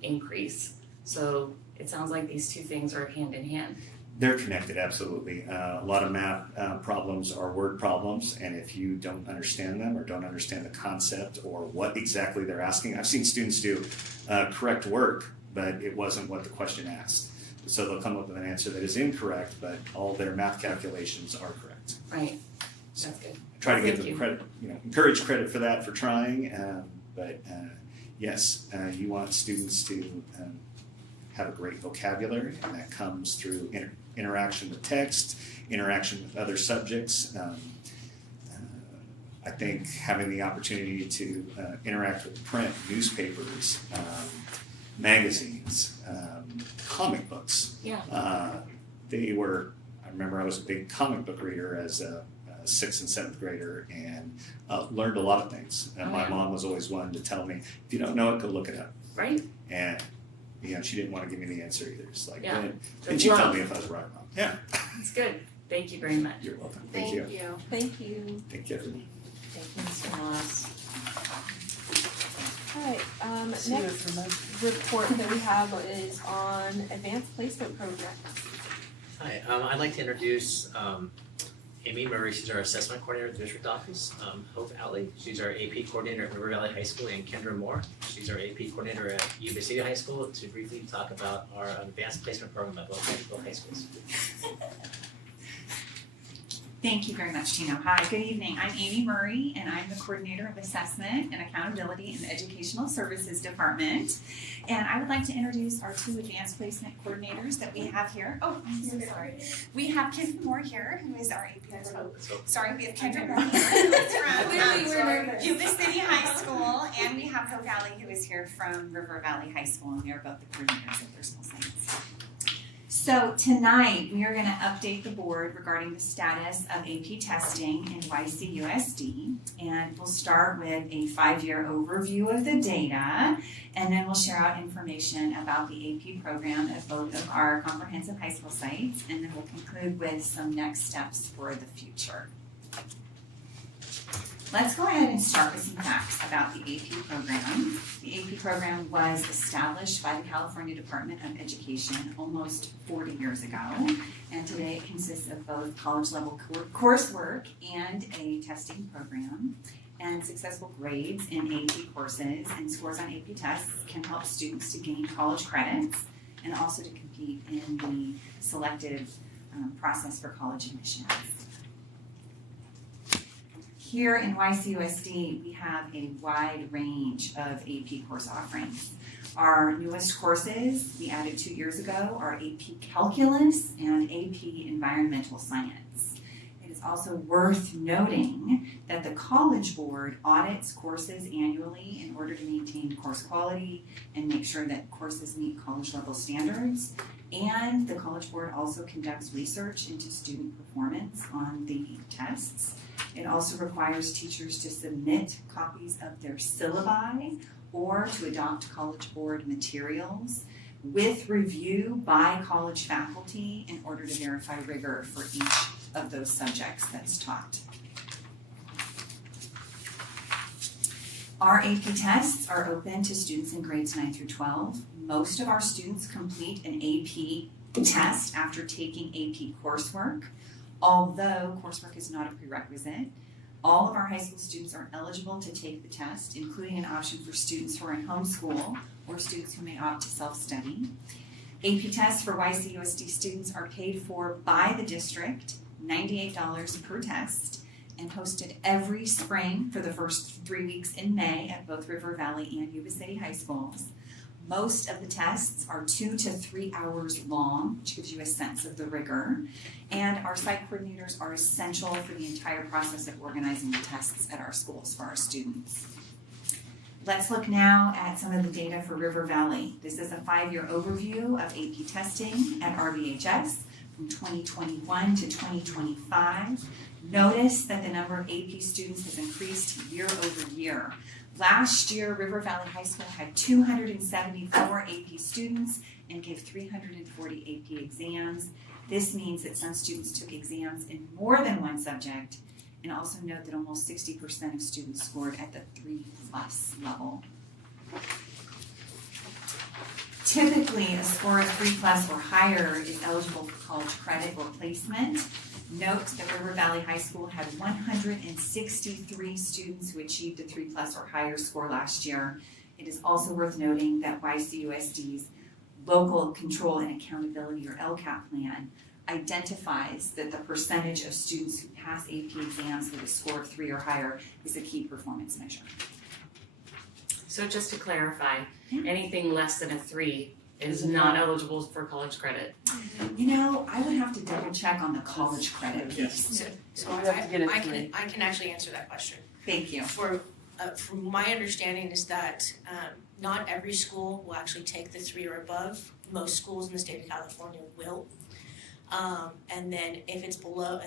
increase. So it sounds like these 2 things are hand in hand. They're connected, absolutely. A lot of math problems are word problems, and if you don't understand them or don't understand the concept or what exactly they're asking, I've seen students do correct work, but it wasn't what the question asked. So they'll come up with an answer that is incorrect, but all their math calculations are correct. Right. That's good. Try to give them credit, encourage credit for that, for trying, but yes, you want students to have a great vocabulary, and that comes through interaction with text, interaction with other subjects. I think having the opportunity to interact with print, newspapers, magazines, comic books. Yeah. I remember I was a big comic book reader as a 6th and 7th grader, and learned a lot of things. And my mom was always one to tell me, if you don't know it, go look it up. Right. And she didn't want to give me the answer either. It's like, Yeah. and she'd tell me if I was right or wrong. Yeah. That's good. Thank you very much. You're welcome. Thank you. Thank you. Thank you, everyone. Thank you, Mr. Moss. Alright, See you next for lunch. report that we have is on advanced placement program. Hi, I'd like to introduce Amy Murray. She's our assessment coordinator at the district office. Hope Alley, she's our AP coordinator at River Valley High School, and Kendra Moore, she's our AP coordinator at Yuba City High School, to briefly talk about our advanced placement program at both high schools. Thank you very much, Tino. Hi, good evening. I'm Amy Murray, and I'm the Coordinator of Assessment and Accountability in the Educational Services Department. And I would like to introduce our 2 advanced placement coordinators that we have here. Oh, I'm so sorry. We have Kendra Moore here, who is our AP. Sorry, we have Kendra Moore here, who is from Yuba City High School, and we have Hope Valley, who is here from River Valley High School, and they are both the coordinators of their school sites. So tonight, we are going to update the board regarding the status of AP testing in YCUSD, and we'll start with a 5-year overview of the data, and then we'll share out information about the AP program at both of our comprehensive high school sites, and then we'll conclude with some next steps for the future. Let's go ahead and start with some facts about the AP program. The AP program was established by the California Department of Education almost 40 years ago, and today it consists of both college-level coursework and a testing program. And successful grades in AP courses and scores on AP tests can help students to gain college credits and also to compete in the selective process for college admissions. Here in YCUSD, we have a wide range of AP course offerings. Our newest courses we added 2 years ago are AP Calculus and AP Environmental Science. It is also worth noting that the College Board audits courses annually in order to maintain course quality and make sure that courses meet college level standards. And the College Board also conducts research into student performance on the tests. It also requires teachers to submit copies of their syllabi or to adopt College Board materials with review by college faculty in order to verify rigor for each of those subjects that's taught. Our AP tests are open to students in grades 9 through 12. Most of our students complete an AP test after taking AP coursework. Although coursework is not a prerequisite, all of our high school students are eligible to take the test, including an option for students who are in homeschool or students who may opt to self-study. AP tests for YCUSD students are paid for by the district, $98 per test, and hosted every spring for the first 3 weeks in May at both River Valley and Yuba City High Schools. Most of the tests are 2 to 3 hours long, which gives you a sense of the rigor. And our site coordinators are essential for the entire process of organizing the tests at our schools for our students. Let's look now at some of the data for River Valley. This is a 5-year overview of AP testing at RVHS from 2021 to 2025. Notice that the number of AP students has increased year over year. Last year, River Valley High School had 274 AP students and gave 340 AP exams. This means that some students took exams in more than one subject, and also note that almost 60% of students scored at the 3+ level. Typically, a score of 3+ or higher is eligible for college credit or placement. Note that River Valley High School had 163 students who achieved a 3+ or higher score last year. It is also worth noting that YCUSD's Local Control and Accountability, or LCAP plan, identifies that the percentage of students who pass AP exams with a score of 3 or higher is a key performance measure. So just to clarify, anything less than a 3 is not eligible for college credit. You know, I would have to double check on the college credit piece. So You have to get a 3. I can actually answer that question. Thank you. From my understanding is that not every school will actually take the 3 or above. Most schools in the state of California will. And then if it's below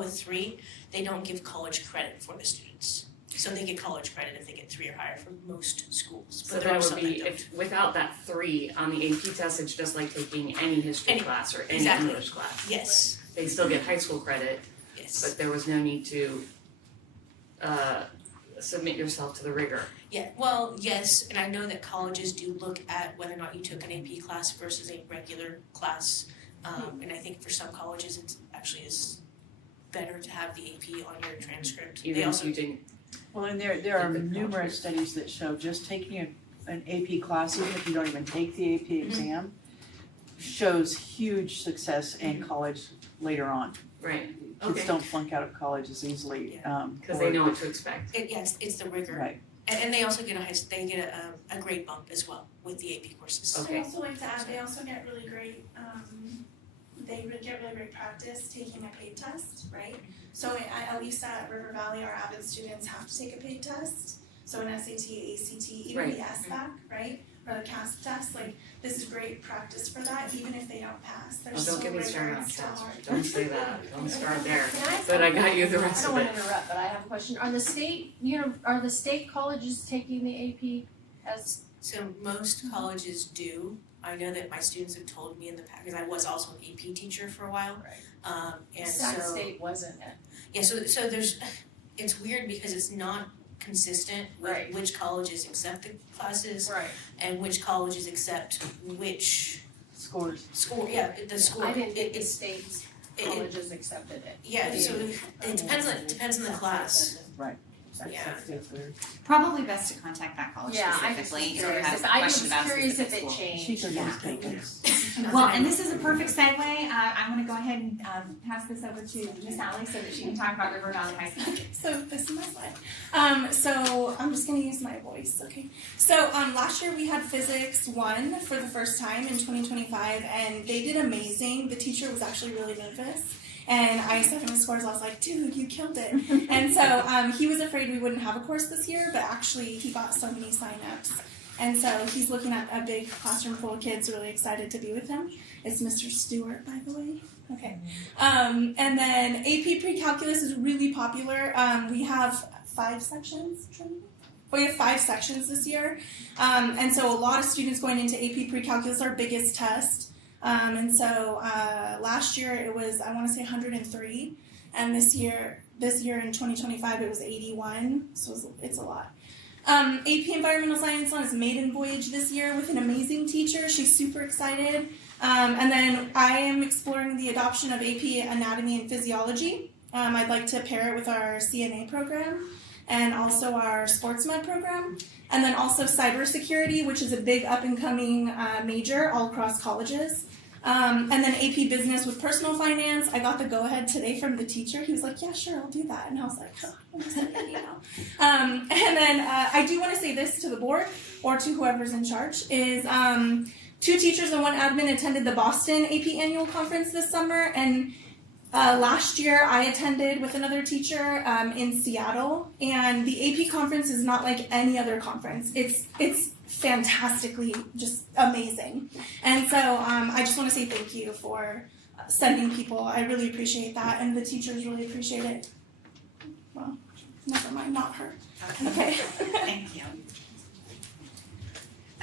a 3, they don't give college credit for the students. So they get college credit if they get 3 or higher for most schools. So But there that are would some be, that don't. if, without that 3 on the AP test, it's just like taking any history Any- class or any exactly. English class. Yes, They still get high school credit, yes. but there was no need to submit yourself to the rigor. Yeah, well, yes, and I know that colleges do look at whether or not you took an AP class versus a regular class. And I think for some colleges, it actually is better to have the AP on your transcript. Even They if also you didn't. Well, and there are numerous studies that show just taking an AP class, even if you don't even take the AP exam, shows huge success in college later on. Right. Kids Okay. don't flunk out of college as easily. Because they know what to expect. Yes, it's the rigor. Right. And they also get a grade bump as well with the AP courses. Okay. I'd also like to add, they also get really great, get really great practice taking a paid test, right? So at least at River Valley, our AVID students have to take a paid test. So an SAT, ACT, even the SBAC, right? Or the CASP test, like this is great practice for that, even if they don't pass. They're Oh, so don't get me rigorous, started on so CASP. hard. Don't say that. Don't start there. Can I ask But a- I got you the rest I of don't it. wanna interrupt, but I have a question. Are the state colleges taking the AP as? So most colleges do. I know that my students have told me in the past, because I was also an AP teacher for a while. And Sac so. State wasn't it? Yeah, so there's, it's weird because it's not consistent with which colleges accept the classes Right. and which colleges accept which Scores. score, the score. I didn't think the It- state's it- colleges accepted it. Yeah, so it depends on the class. Right. Yeah. That's weird. Probably best to contact that college Yeah, I was specifically if you curious. have a I question was about a curious if specific it school. changed. She's a Well, and this is a perfect segue. I'm gonna go ahead and pass this over to Miss Allie so that she can talk about River Valley High School. So this is my slide. So I'm just gonna use my voice, okay? So last year we had Physics 1 for the first time in 2025, and they did amazing. The teacher was actually really nervous. And I said in his scores, I was like, dude, you killed it. And so he was afraid we wouldn't have a course this year, but actually he got so many signups. And so he's looking at a big classroom full of kids, really excited to be with him. It's Mr. Stewart, by the way. Okay. And then AP Pre-Calculus is really popular. We have 5 sections, we have 5 sections this year. And so a lot of students going into AP Pre-Calculus, our biggest test. And so last year it was, I want to say 103, and this year in 2025 it was 81, so it's a lot. AP Environmental Science on his maiden voyage this year with an amazing teacher. She's super excited. And then I am exploring the adoption of AP Anatomy and Physiology. I'd like to pair it with our CNA program and also our sports med program. And then also cybersecurity, which is a big up-and-coming major all across colleges. And then AP Business with personal finance. I got the go-ahead today from the teacher. He was like, yeah, sure, I'll do that. And I was like, oh, I'm gonna send an email. And then I do want to say this to the board or to whoever's in charge is 2 teachers and 1 admin attended the Boston AP Annual Conference this summer. And last year I attended with another teacher in Seattle, and the AP conference is not like any other conference. It's fantastically just amazing. And so I just want to say thank you for sending people. I really appreciate that, and the teachers really appreciate it. Well, never mind, not her. Okay. Thank you.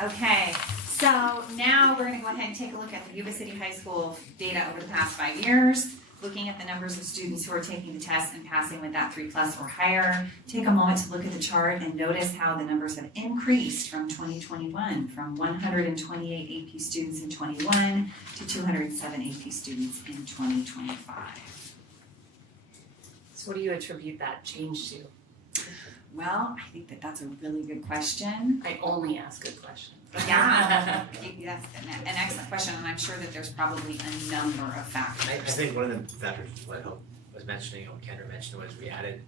Okay, so now we're gonna go ahead and take a look at the Yuba City High School data over the past 5 years. Looking at the numbers of students who are taking the test and passing with that 3+ or higher. Take a moment to look at the chart and notice how the numbers have increased from 2021, from 128 AP students in 21 to 207 AP students in 2025. So what do you attribute that change to? Well, I think that that's a really good question. I only ask good questions. Yeah, that's an excellent question, and I'm sure that there's probably a number of factors. I think one of the factors, what Hope was mentioning, or what Kendra mentioned, was we added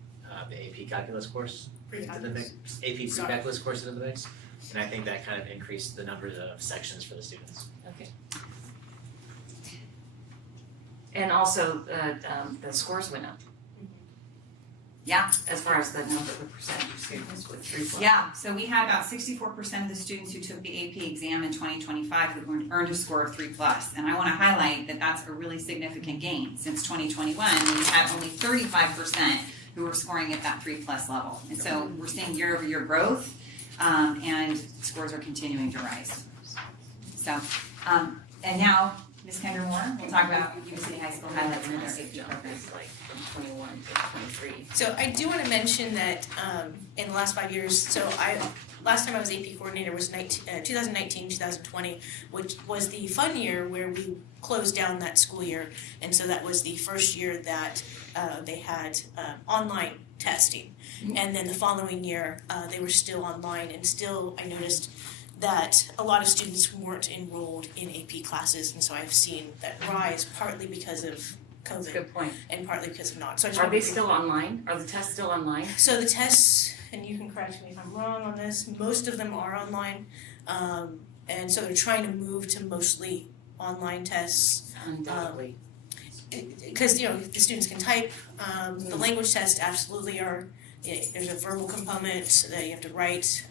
the AP calculus course into the mix, AP pre-calculus course into the mix, and I think that kind of increased the number of sections for the students. Okay. And also, the scores went up. Yeah. As far as the number, the percentage of students with 3+. Yeah, so we had about 64% of the students who took the AP exam in 2025 who earned a score of 3+. And I want to highlight that that's a really significant gain. Since 2021, we had only 35% who were scoring at that 3+ level. And so we're seeing year-over-year growth, and scores are continuing to rise. So, and now, Ms. Kendra Moore will talk about Yuba City High School highlights in their AP program. Like from 21 to 23. So I do want to mention that in the last 5 years, last time I was AP coordinator was 2019, 2020, which was the fun year where we closed down that school year, and so that was the first year that they had online testing, and then the following year they were still online, and still I noticed that a lot of students weren't enrolled in AP classes, and so I've seen that rise partly because of COVID. That's a good point. And partly because of not. So I just Are wanted they to- still online? Are the tests still online? So the tests, and you can correct me if I'm wrong on this, most of them are online, and so they're trying to move to mostly online tests. Undoubtedly. Because the students can type. The language tests absolutely are. There's a verbal component that you have to write,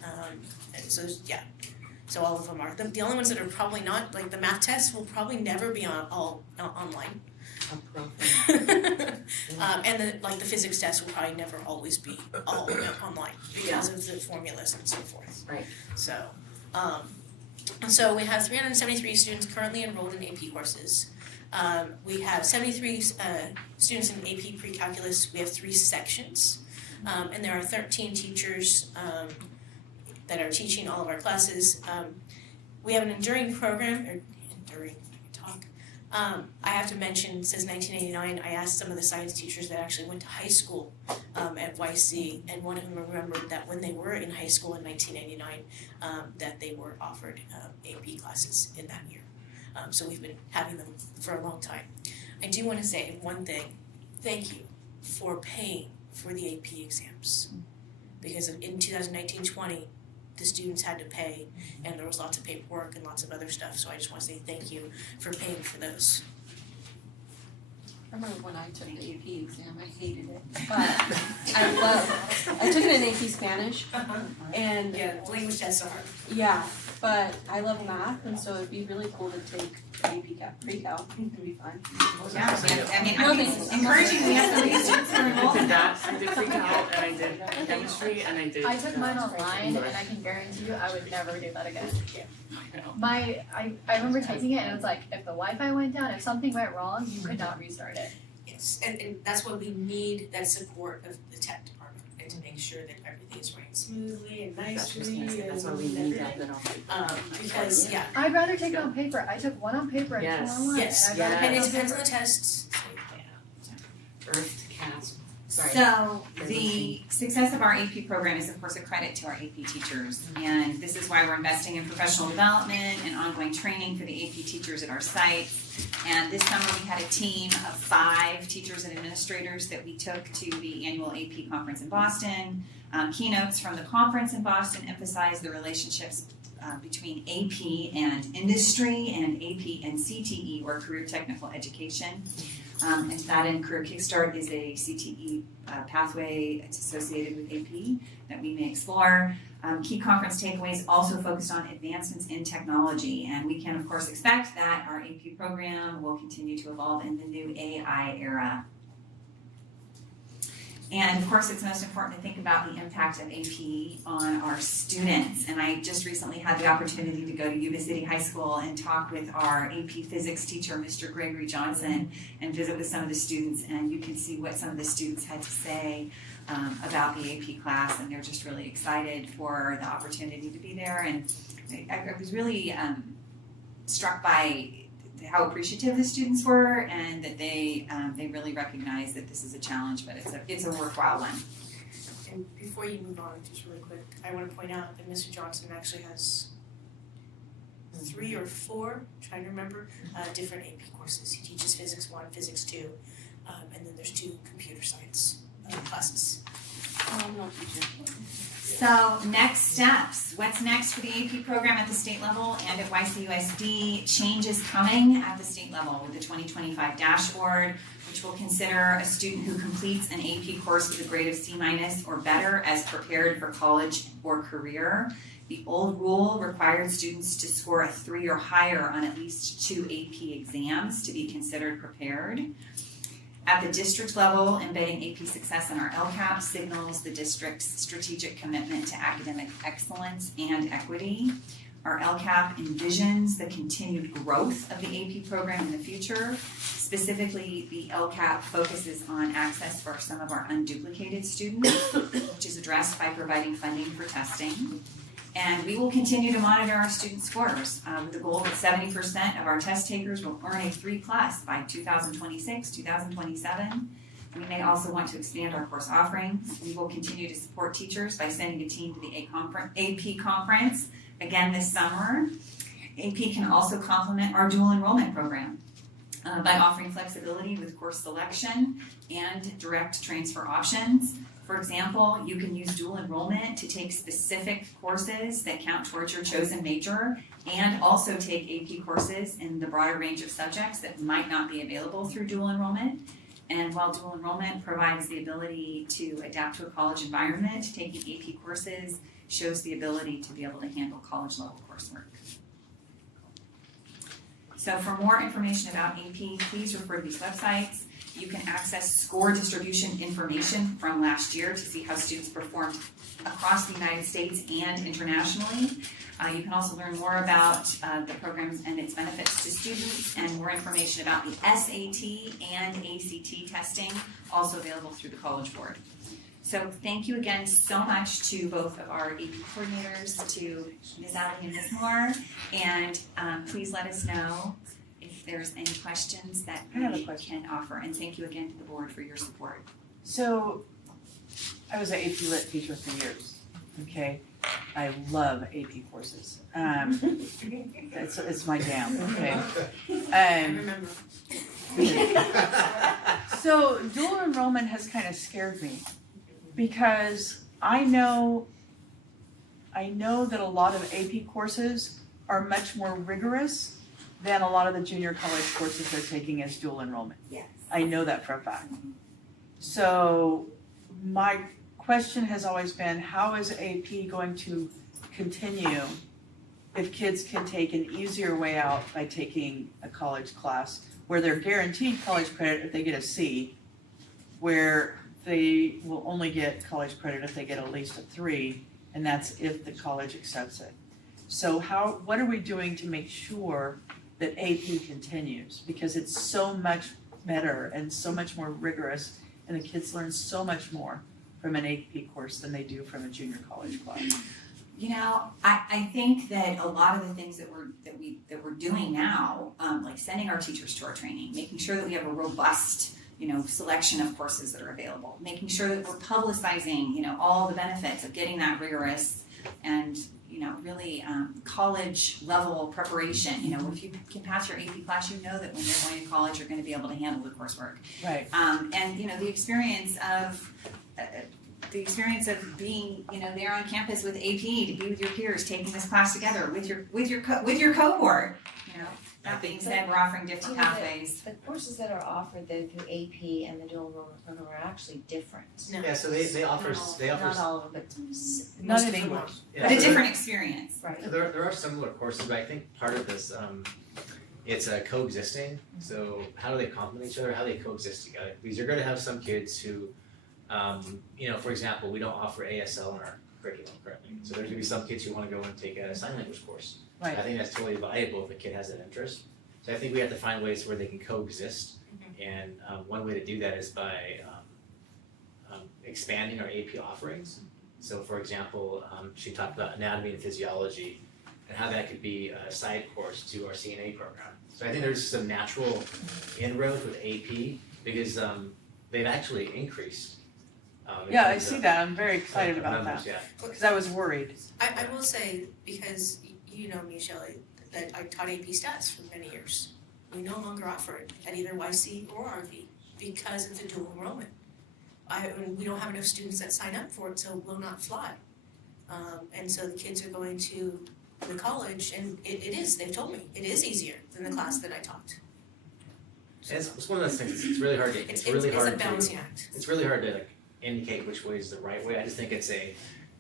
and so yeah. So all of them are. The only ones that are probably not, like the math tests, will probably never be all online. And the physics test will probably never always be all online because of the formulas and so forth. Right. So we have 373 students currently enrolled in AP courses. We have 73 students in AP pre-calculus. We have 3 sections, and there are 13 teachers that are teaching all of our classes. We have an enduring program, I have to mention, since 1989, I asked some of the science teachers that actually went to high school at YC, and one of them remembered that when they were in high school in 1989, that they were offered AP classes in that year. So we've been having them for a long time. I do want to say one thing. Thank you for paying for the AP exams, because in 2019-20, the students had to pay, and there was lots of paperwork and lots of other stuff, so I just want to say thank you for paying for those. I remember when I took the AP exam, I hated it, but I took it in AP Spanish, and language tests are hard. Yeah, but I love math, and so it'd be really cool to take AP pre-cal. It'd be fun. Yeah, I mean, encouraging we have some of these students who are involved. I did that. I did pre-cal, and I did chemistry, and I did. I took mine online, and I can guarantee you I would never do that again. I remember taking it, and it was like, if the Wi-Fi went down, if something went wrong, you could not restart it. Yes, and that's why we need that support of the tech department, and to make sure that everything is running smoothly and nicely. That's why we need that. Because I'd rather take it on paper. I took one on paper and two online. Yes, and I'd rather and take it on depends on paper. the tests. Earth to cast. So the success of our AP program is of course a credit to our AP teachers, and this is why we're investing in professional development and ongoing training for the AP teachers at our sites. And this summer we had a team of 5 teachers and administrators that we took to the annual AP conference in Boston. Keynotes from the conference in Boston emphasized the relationships between AP and industry, and AP and CTE, or career technical education. And to that end, Career Kickstart is a CTE pathway that's associated with AP that we may explore. Key conference takeaways also focused on advancements in technology, and we can of course expect that our AP program will continue to evolve in the new AI era. And of course, it's most important to think about the impact of AP on our students. And I just recently had the opportunity to go to Yuba City High School and talk with our AP physics teacher, Mr. Gregory Johnson, and visit with some of the students. And you can see what some of the students had to say about the AP class, and they're just really excited for the opportunity to be there. And I was really struck by how appreciative the students were, and that they really recognize that this is a challenge, but it's a worthwhile one. And before you move on, just really quick, I want to point out that Mr. Johnson actually has 3 or 4, trying to remember, different AP courses. He teaches Physics 1, Physics 2, and then there's 2 computer science classes. No teacher. So next steps, what's next for the AP program at the state level and at YCUSD? Changes coming at the state level with the 2025 dashboard, which will consider a student who completes an AP course with a grade of C- or better as prepared for college or career. The old rule required students to score a 3 or higher on at least 2 AP exams to be considered prepared. At the district level, embedding AP success in our LCAP signals the district's strategic commitment to academic excellence and equity. Our LCAP envisions the continued growth of the AP program in the future. Specifically, the LCAP focuses on access for some of our unduplicated students, which is addressed by providing funding for testing. And we will continue to monitor our student scores with the goal that 70% of our test takers will earn a 3+ by 2026, 2027. We may also want to expand our course offerings. We will continue to support teachers by sending a team to the AP conference again this summer. AP can also complement our dual enrollment program by offering flexibility with course selection and direct transfer options. For example, you can use dual enrollment to take specific courses that count towards your chosen major and also take AP courses in the broader range of subjects that might not be available through dual enrollment. And while dual enrollment provides the ability to adapt to a college environment, taking AP courses shows the ability to be able to handle college level coursework. So for more information about AP, please refer to these websites. You can access score distribution information from last year to see how students performed across the United States and internationally. You can also learn more about the program and its benefits to students and more information about the SAT and ACT testing, also available through the College Board. So thank you again so much to both of our AP coordinators, to Ms. Ali and Ms. Moore, and please let us know if there's any questions that we can offer. And thank you again to the board for your support. So, I was an AP Lit teacher for years, okay? I love AP courses. It's my jam, okay? I remember. So, dual enrollment has kind of scared me because I know that a lot of AP courses are much more rigorous than a lot of the junior college courses they're taking as dual enrollment. Yes. I know that for a fact. So my question has always been, how is AP going to continue if kids can take an easier way out by taking a college class where they're guaranteed college credit if they get a C, where they will only get college credit if they get at least a 3, and that's if the college accepts it. So what are we doing to make sure that AP continues? Because it's so much better and so much more rigorous, and the kids learn so much more from an AP course than they do from a junior college class. You know, I think that a lot of the things that we're doing now, like sending our teachers to our training, making sure that we have a robust, selection of courses that are available, making sure that we're publicizing, all the benefits of getting that rigorous and, really college level preparation. If you can pass your AP class, you know that when you're going to college, you're going to be able to handle the coursework. Right. And the experience of being, there on campus with AP, to be with your peers, taking this class together with your cohort. That being said, we're offering different pathways. The courses that are offered then through AP and the dual enrollment program are actually different. No. Yeah, so they offer Not all of them, but Not in English. Yeah, But a so different experience. right. there are similar courses, but I think part of this it's coexisting. So how do they complement each other? How do they coexist together? Because you're going to have some kids who, for example, we don't offer ASL in our curriculum currently. So there's going to be some kids who want to go and take a sign language course. Right. I think that's totally viable if a kid has an interest. So I think we have to find ways where they can coexist. And one way to do that is by expanding our AP offerings. So for example, she talked about anatomy and physiology and how that could be a side course to our CNA program. So I think there's some natural inroads with AP because they've actually increased. Yeah, I see that. I'm very excited about numbers, that. Yeah. Because I was worried. I will say, because you know me, Shelley, that I taught AP stats for many years. We no longer offer it at either YC or RV because of the dual enrollment. we don't have enough students that sign up for it, so it will not fly. And so the kids are going to the college, and it is, they've told me, it is easier than the class that I taught. It's one of those things. It's really hard to. It's really a hard balancing to. act. It's really hard to like indicate which way is the right way. I just think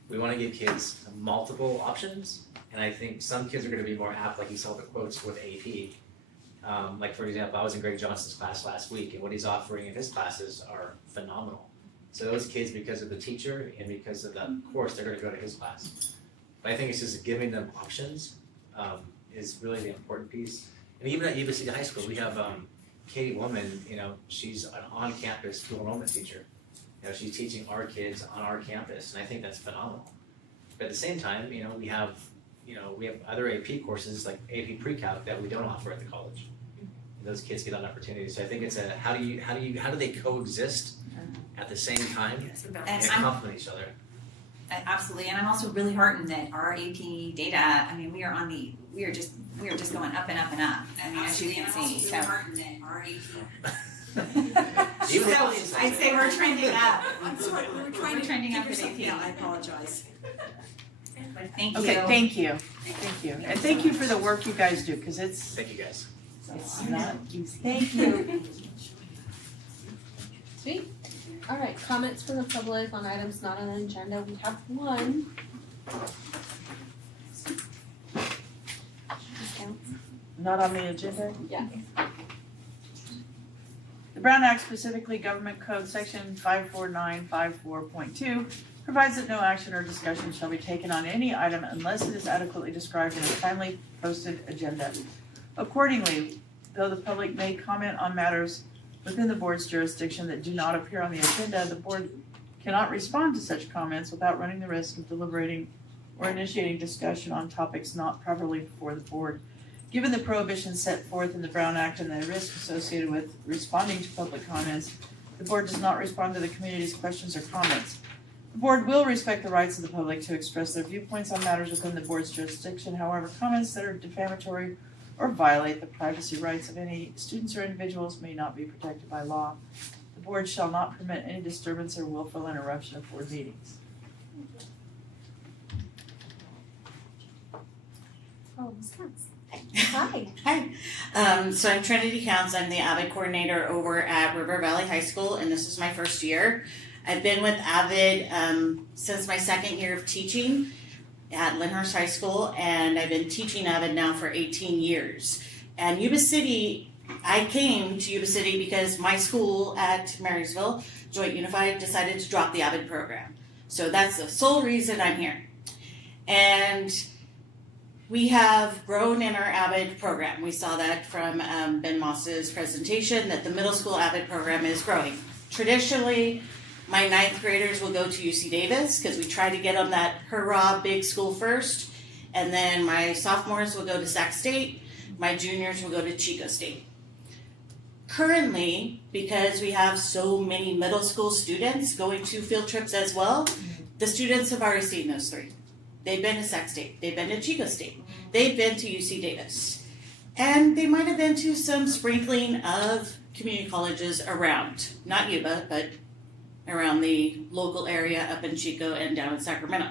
we want to give kids multiple options, and I think some kids are going to be more apt, like you saw the quotes with AP. Like for example, I was in Greg Johnson's class last week, and what he's offering in his classes are phenomenal. So those kids, because of the teacher and because of the course, they're going to go to his class. But I think it's just giving them options is really the important piece. And even at YCUSD High School, we have Katie Woman. You know, she's an on-campus dual enrollment teacher. You know, she's teaching our kids on our campus, and I think that's phenomenal. But at the same time, you know, we have other AP courses like AP Pre-Calc that we don't offer at the college. And those kids get an opportunity. So I think it's how do they coexist at the same time and complement each other? Absolutely, and I'm also really heartened that our AP data. I mean, we are just going up and up and up. I mean, as you can see. So I'd say we're trending up. We're trending up at AP. Yeah, I apologize. Thank you. Okay, thank you. And thank you for the work you guys do, because Thank you guys. it's not easy. Thank you. Sweet. All right, comments from the public on items not on the agenda. We have one. Not on the agenda? Yeah. The Brown Act, specifically Government Code Section 54954.2, provides that no action or discussion shall be taken on any item unless it is adequately described in a timely posted agenda. Accordingly, though the public may comment on matters within the board's jurisdiction that do not appear on the agenda, the board cannot respond to such comments without running the risk of deliberating or initiating discussion on topics not properly before the board. Given the prohibitions set forth in the Brown Act and the risk associated with responding to public comments, the board does not respond to the community's questions or comments. The board will respect the rights of the public to express their viewpoints on matters within the board's jurisdiction. However, comments that are defamatory or violate the privacy rights of any students or individuals may not be protected by law. The board shall not permit any disturbance or willful interruption of board meetings. Oh, Ms. Counts. Hi. Hi. So I'm Trinity Counts. I'm the AVID coordinator over at River Valley High School, and this is my first year. I've been with AVID since my second year of teaching at Lyndhurst High School, and I've been teaching AVID now for 18 years. And Yuba City, I came to Yuba City because my school at Marysville, Joint Unified, decided to drop the AVID program. So that's the sole reason I'm here. And we have grown in our AVID program. We saw that from Ben Moss's presentation, that the middle school AVID program is growing. Traditionally, my ninth graders will go to UC Davis because we try to get them that hurrah big school first. And then my sophomores will go to Sac State. My juniors will go to Chico State. Currently, because we have so many middle school students going to field trips as well, the students have already seen those three. They've been to Sac State, they've been to Chico State, they've been to UC Davis. And they might have been to some sprinkling of community colleges around, not Yuba, but around the local area up in Chico and down in Sacramento.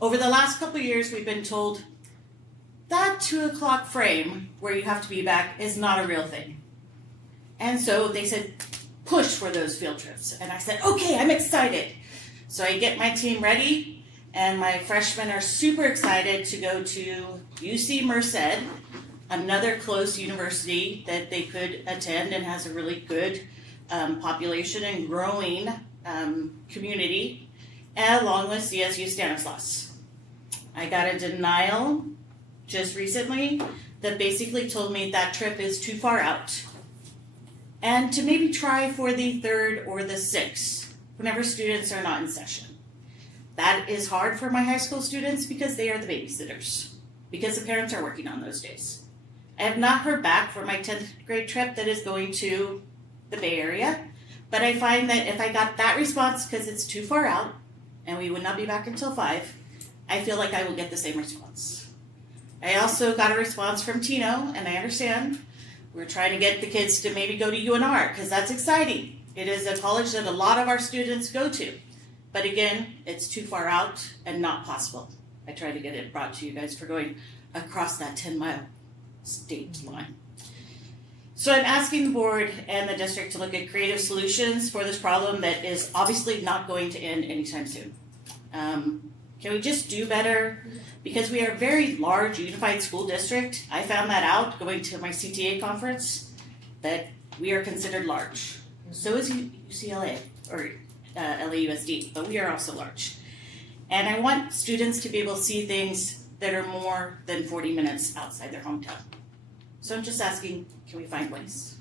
Over the last couple of years, we've been told that 2 o'clock frame where you have to be back is not a real thing. And so they said, push for those field trips. And I said, okay, I'm excited. So I get my team ready, and my freshmen are super excited to go to UC Merced, another close university that they could attend and has a really good population and growing community, along with CSU Stanislaus. I got a denial just recently that basically told me that trip is too far out, and to maybe try for the 3rd or the 6th whenever students are not in session. That is hard for my high school students because they are the babysitters, because the parents are working on those days. I have not heard back for my 10th grade trip that is going to the Bay Area, but I find that if I got that response because it's too far out and we would not be back until 5, I feel like I will get the same response. I also got a response from Tino, and I understand we're trying to get the kids to maybe go to UNR because that's exciting. It is a college that a lot of our students go to. But again, it's too far out and not possible. I tried to get it brought to you guys for going across that 10-mile state line. So I'm asking the board and the district to look at creative solutions for this problem that is obviously not going to end anytime soon. Can we just do better? Because we are a very large unified school district. I found that out going to my CTA conference, that we are considered large. So is UCLA or LAUSD, but we are also large. And I want students to be able to see things that are more than 40 minutes outside their hometown. So I'm just asking, can we find ways?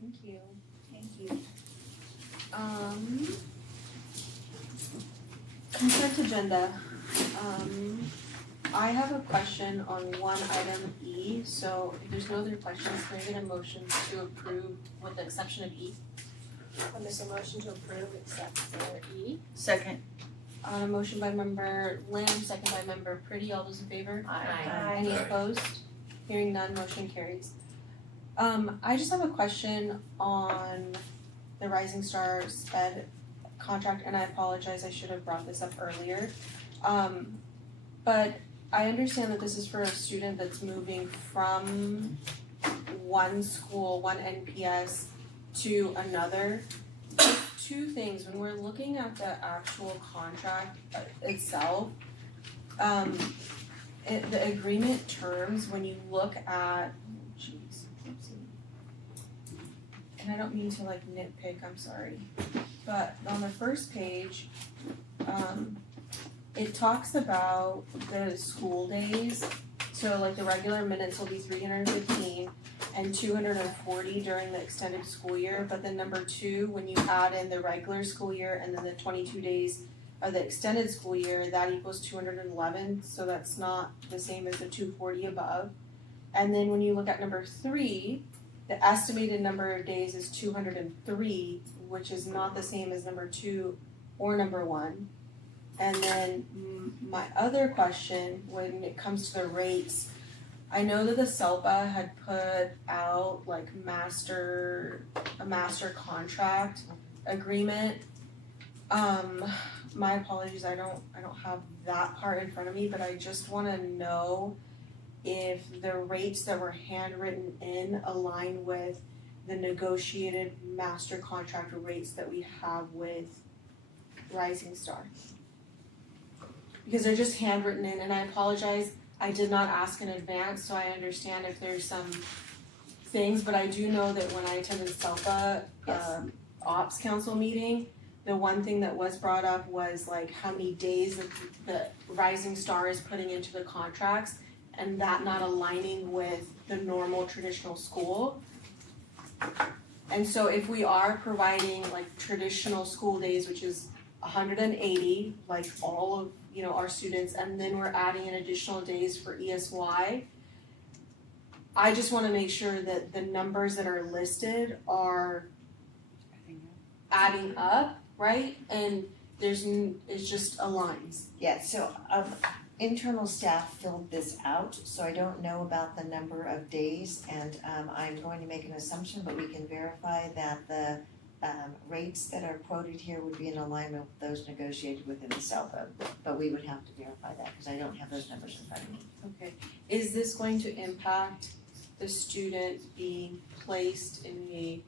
Thank you. Thank you. Consent agenda. I have a question on one item E, so if there's no other questions, can I get a motion to approve with the exception of E? I'll make a motion to approve except for E. Second. On a motion by member Lamb, second by member Pretty, all those in favor? Aye. Any opposed? Hearing none, motion carries. I just have a question on the Rising Star SPED contract, and I apologize, I should have brought this up earlier. But I understand that this is for a student that's moving from one school, one NPS to another. Two things, when we're looking at the actual contract itself, the agreement terms, when you look at, and I don't mean to like nitpick, I'm sorry, but on the first page, it talks about the school days. So like the regular minutes will be 315 and 240 during the extended school year. But then number 2, when you add in the regular school year and then the 22 days of the extended school year, that equals 211. So that's not the same as the 240 above. And then when you look at number 3, the estimated number of days is 203, which is not the same as number 2 or number 1. And then my other question, when it comes to the rates, I know that the SELPA had put out like a master contract agreement. My apologies, I don't have that part in front of me, but I just want to know if the rates that were handwritten in align with the negotiated master contract rates that we have with Rising Star. Because they're just handwritten in, and I apologize, I did not ask in advance, so I understand if there's some things, but I do know that when I attended SELPA Ops Council meeting, the one thing that was brought up was like how many days the Rising Star is putting into the contracts, and that not aligning with the normal traditional school. And so if we are providing like traditional school days, which is 180, like all of our students, and then we're adding in additional days for ESY, I just want to make sure that the numbers that are listed are adding up, right? And it just aligns. Yeah, so internal staff filled this out, so I don't know about the number of days, and I'm going to make an assumption, but we can verify that the rates that are quoted here would be in alignment with those negotiated within the SELPA, but we would have to verify that because I don't have those numbers in front of me. Okay. Is this going to impact the student being placed in a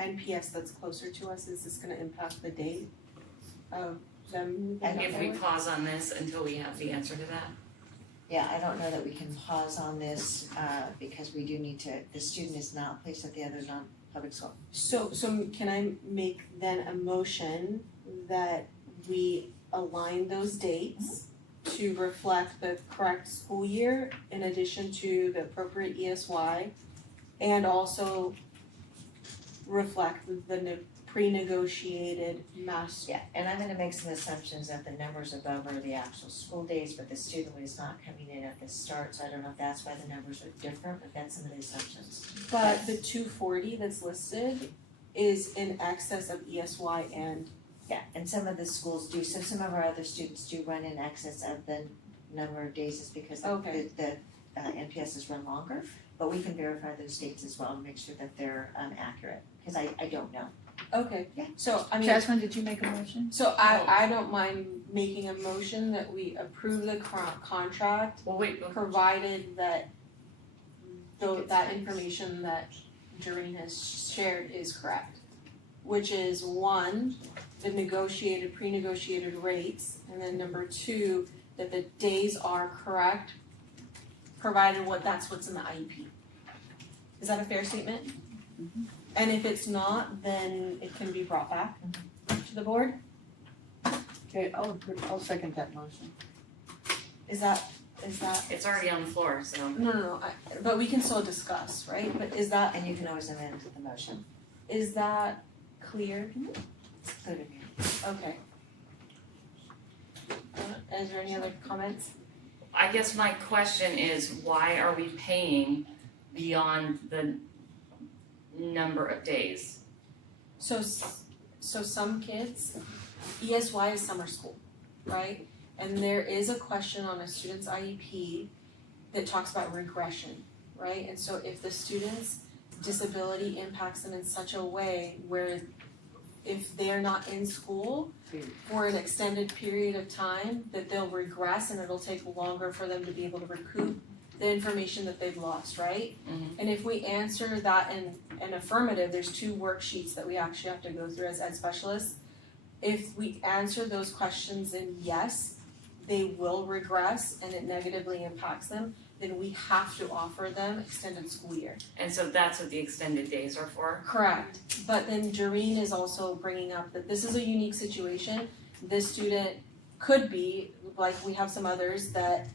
NPS that's closer to us? Is this going to impact the date of them moving And forward? if we pause on this until we have the answer to that? Yeah, I don't know that we can pause on this because we do need to, the student is not placed at the other non-public school. So can I make then a motion that we align those dates to reflect the correct school year in addition to the appropriate ESY, and also reflect the pre-negotiated master? Yeah, and I'm gonna make some assumptions that the numbers above are the actual school days, but the student is not coming in at the start, so I don't know if that's why the numbers are different, but that's some of the assumptions. But the 240 that's listed is in excess of ESY and. Yeah, and some of the schools do, so some of our other students do run in excess of the number of days is because Okay. the NPSs run longer, but we can verify those dates as well and make sure that they're accurate, because I don't know. Okay, Yeah. so I mean. Jasmine, did you make a motion? So I don't mind making a motion that we approve the contract, Well, wait, provided that that information that Jareen has shared is correct. Which is one, the pre-negotiated rates, and then number two, that the days are correct, provided that's what's in the IEP. Is that a fair statement? Mm-hmm. And if it's not, then it can be brought back to the board? Okay, I'll second that motion. Is that, it's already on the floor, so. no, but we can still discuss, right? But is that, And you can always amend the motion. is that clear? It's good of you. Okay. Is there any other comments? I guess my question is, why are we paying beyond the number of days? So some kids, ESY is summer school, right? And there is a question on a student's IEP that talks about regression, right? And so if the student's disability impacts them in such a way where if they're not in school for an extended period of time, that they'll regress and it'll take longer for them to be able to recoup the information that they've lost, right? Mm-hmm. And if we answer that in an affirmative, there's 2 worksheets that we actually have to go through as ed specialists. If we answer those questions in yes, they will regress and it negatively impacts them, then we have to offer them extended school year. And so that's what the extended days are for? Correct, but then Jareen is also bringing up that this is a unique situation. This student could be, like we have some others, that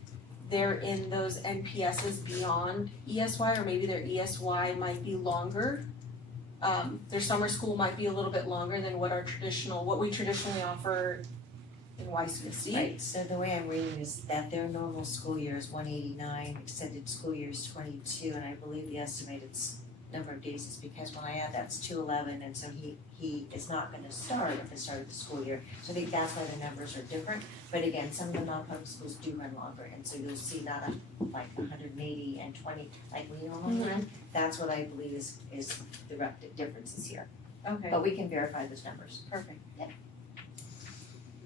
they're in those NPSs beyond ESY, or maybe their ESY might be longer. Their summer school might be a little bit longer than what we traditionally offer in YCUSD. Right, so the way I'm reading is that their normal school year is 189, extended school year is 22, and I believe the estimated number of days is because when I add that's 211, and so he is not going to start at the start of the school year. So I think that's why the numbers are different. But again, some of the non-public schools do run longer, and so you'll see not like 180 and 20 like we normally run. That's what I believe is the differences here. Okay. But we can verify those numbers. Perfect. Yeah.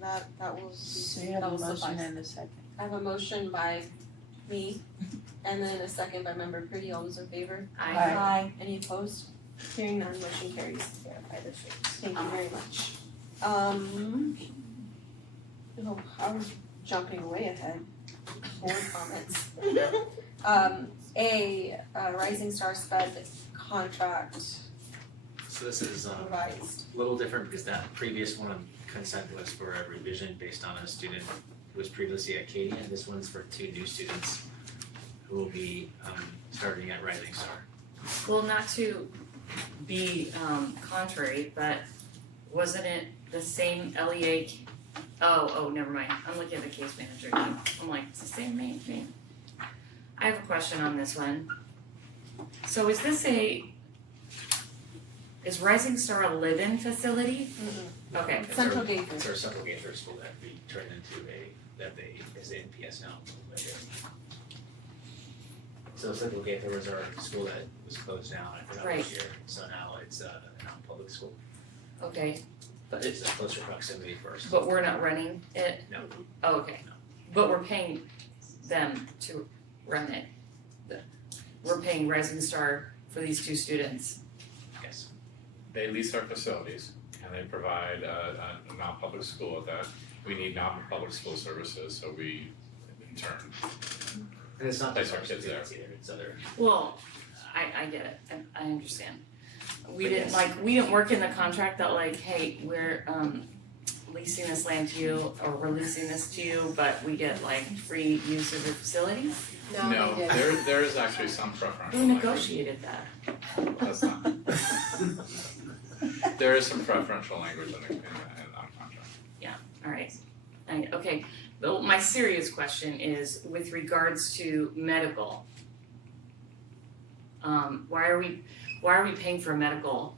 That will So you have a motion and a second. I have a motion by me, and then a second by member Pretty. All those in favor? Aye. Any opposed? Hearing none, motion carries. Verify this rate. Thank you very much. Oh, I was jumping way ahead. Board comments. Rising Star Sped contract So this is revised. a little different because that previous one on consent was for a revision based on a student who was previously at Acadia. This one's for 2 new students who will be starting at Rising Star. Well, not to be contrary, but wasn't it the same LEA? Oh, never mind. I'm looking at the case manager again. I'm like, it's the same thing. I have a question on this one. So is Rising Star a live-in facility? Mm-hmm. Okay. Central Gate. It's our Central Gaither school that we turned into is the NPS now. So Central Gaither was our school that was closed down, I forgot Right. this year, so now it's a non-public school. Okay, But it's a closer proximity first. but we're not running it? No. Oh, okay. But we're paying them to run it. We're paying Rising Star for these 2 students. Yes. They lease our facilities and they provide a non-public school at that. We need non-public school services, so we in turn And it's not place just our kids there. either, it's other. Well, I get it, I understand. We But didn't yes. we didn't work in the contract that like, hey, we're leasing this land to you or we're leasing this to you, but we get like free use of your facility? No, there is actually some preferential Who language. negotiated that? That's not. There is some preferential language in our contract. Alright, okay, but my serious question is with regards to medical. Why are we paying for medical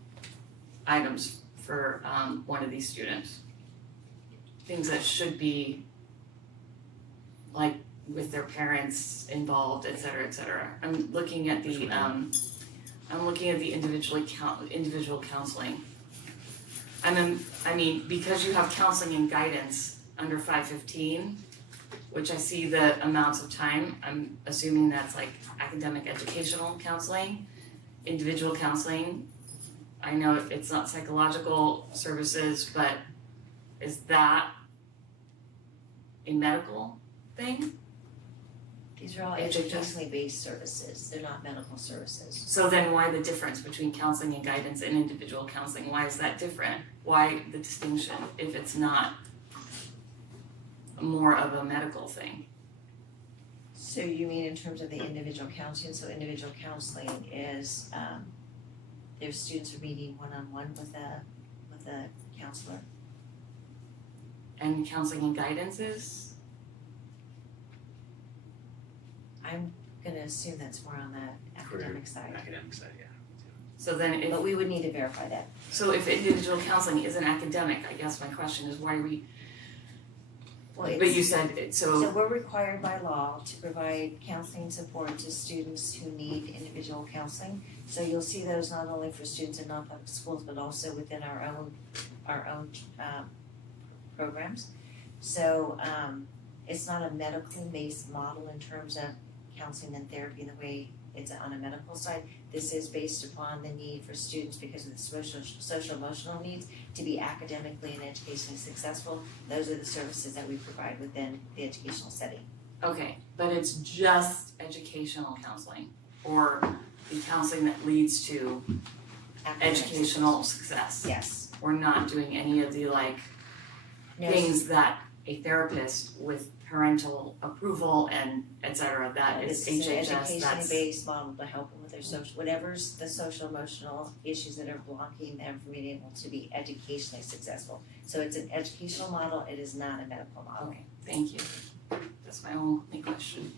items for one of these students? Things that should be like with their parents involved, et cetera, et cetera. I'm looking at the individual counseling. I mean, because you have counseling and guidance under 515, which I see the amounts of time, I'm assuming that's like academic educational counseling, individual counseling. I know it's not psychological services, but is that a medical thing? These are all educationally based services, they're not medical services. So then why the difference between counseling and guidance and individual counseling? Why is that different? Why the distinction if it's not more of a medical thing? So you mean in terms of the individual counseling? So individual counseling is, their students are meeting one-on-one with a counselor. And counseling and guidance is? I'm gonna assume that's more on the academic side. Academic side, yeah. So then if, But we would need to verify that. so if individual counseling isn't academic, I guess my question is why are we, Well, but you said it, So we're required by law to provide counseling support to students who need individual counseling. So you'll see those not only for students in non-public schools, but also within our own programs. So it's not a medically based model in terms of counseling and therapy the way it's on a medical side. This is based upon the need for students because of the social emotional needs to be academically and educationally successful. Those are the services that we provide within the educational setting. okay, but it's just educational counseling or the counseling that leads to educational success. Yes. We're not doing any of the No. things that a therapist with parental approval and et cetera, that is This is an HHS, educationally that's, based model to help them with their social, whatever's the social emotional issues that are blocking them from being able to be educationally successful. So it's an educational model, it is not a medical model. okay, thank you. That's my only question.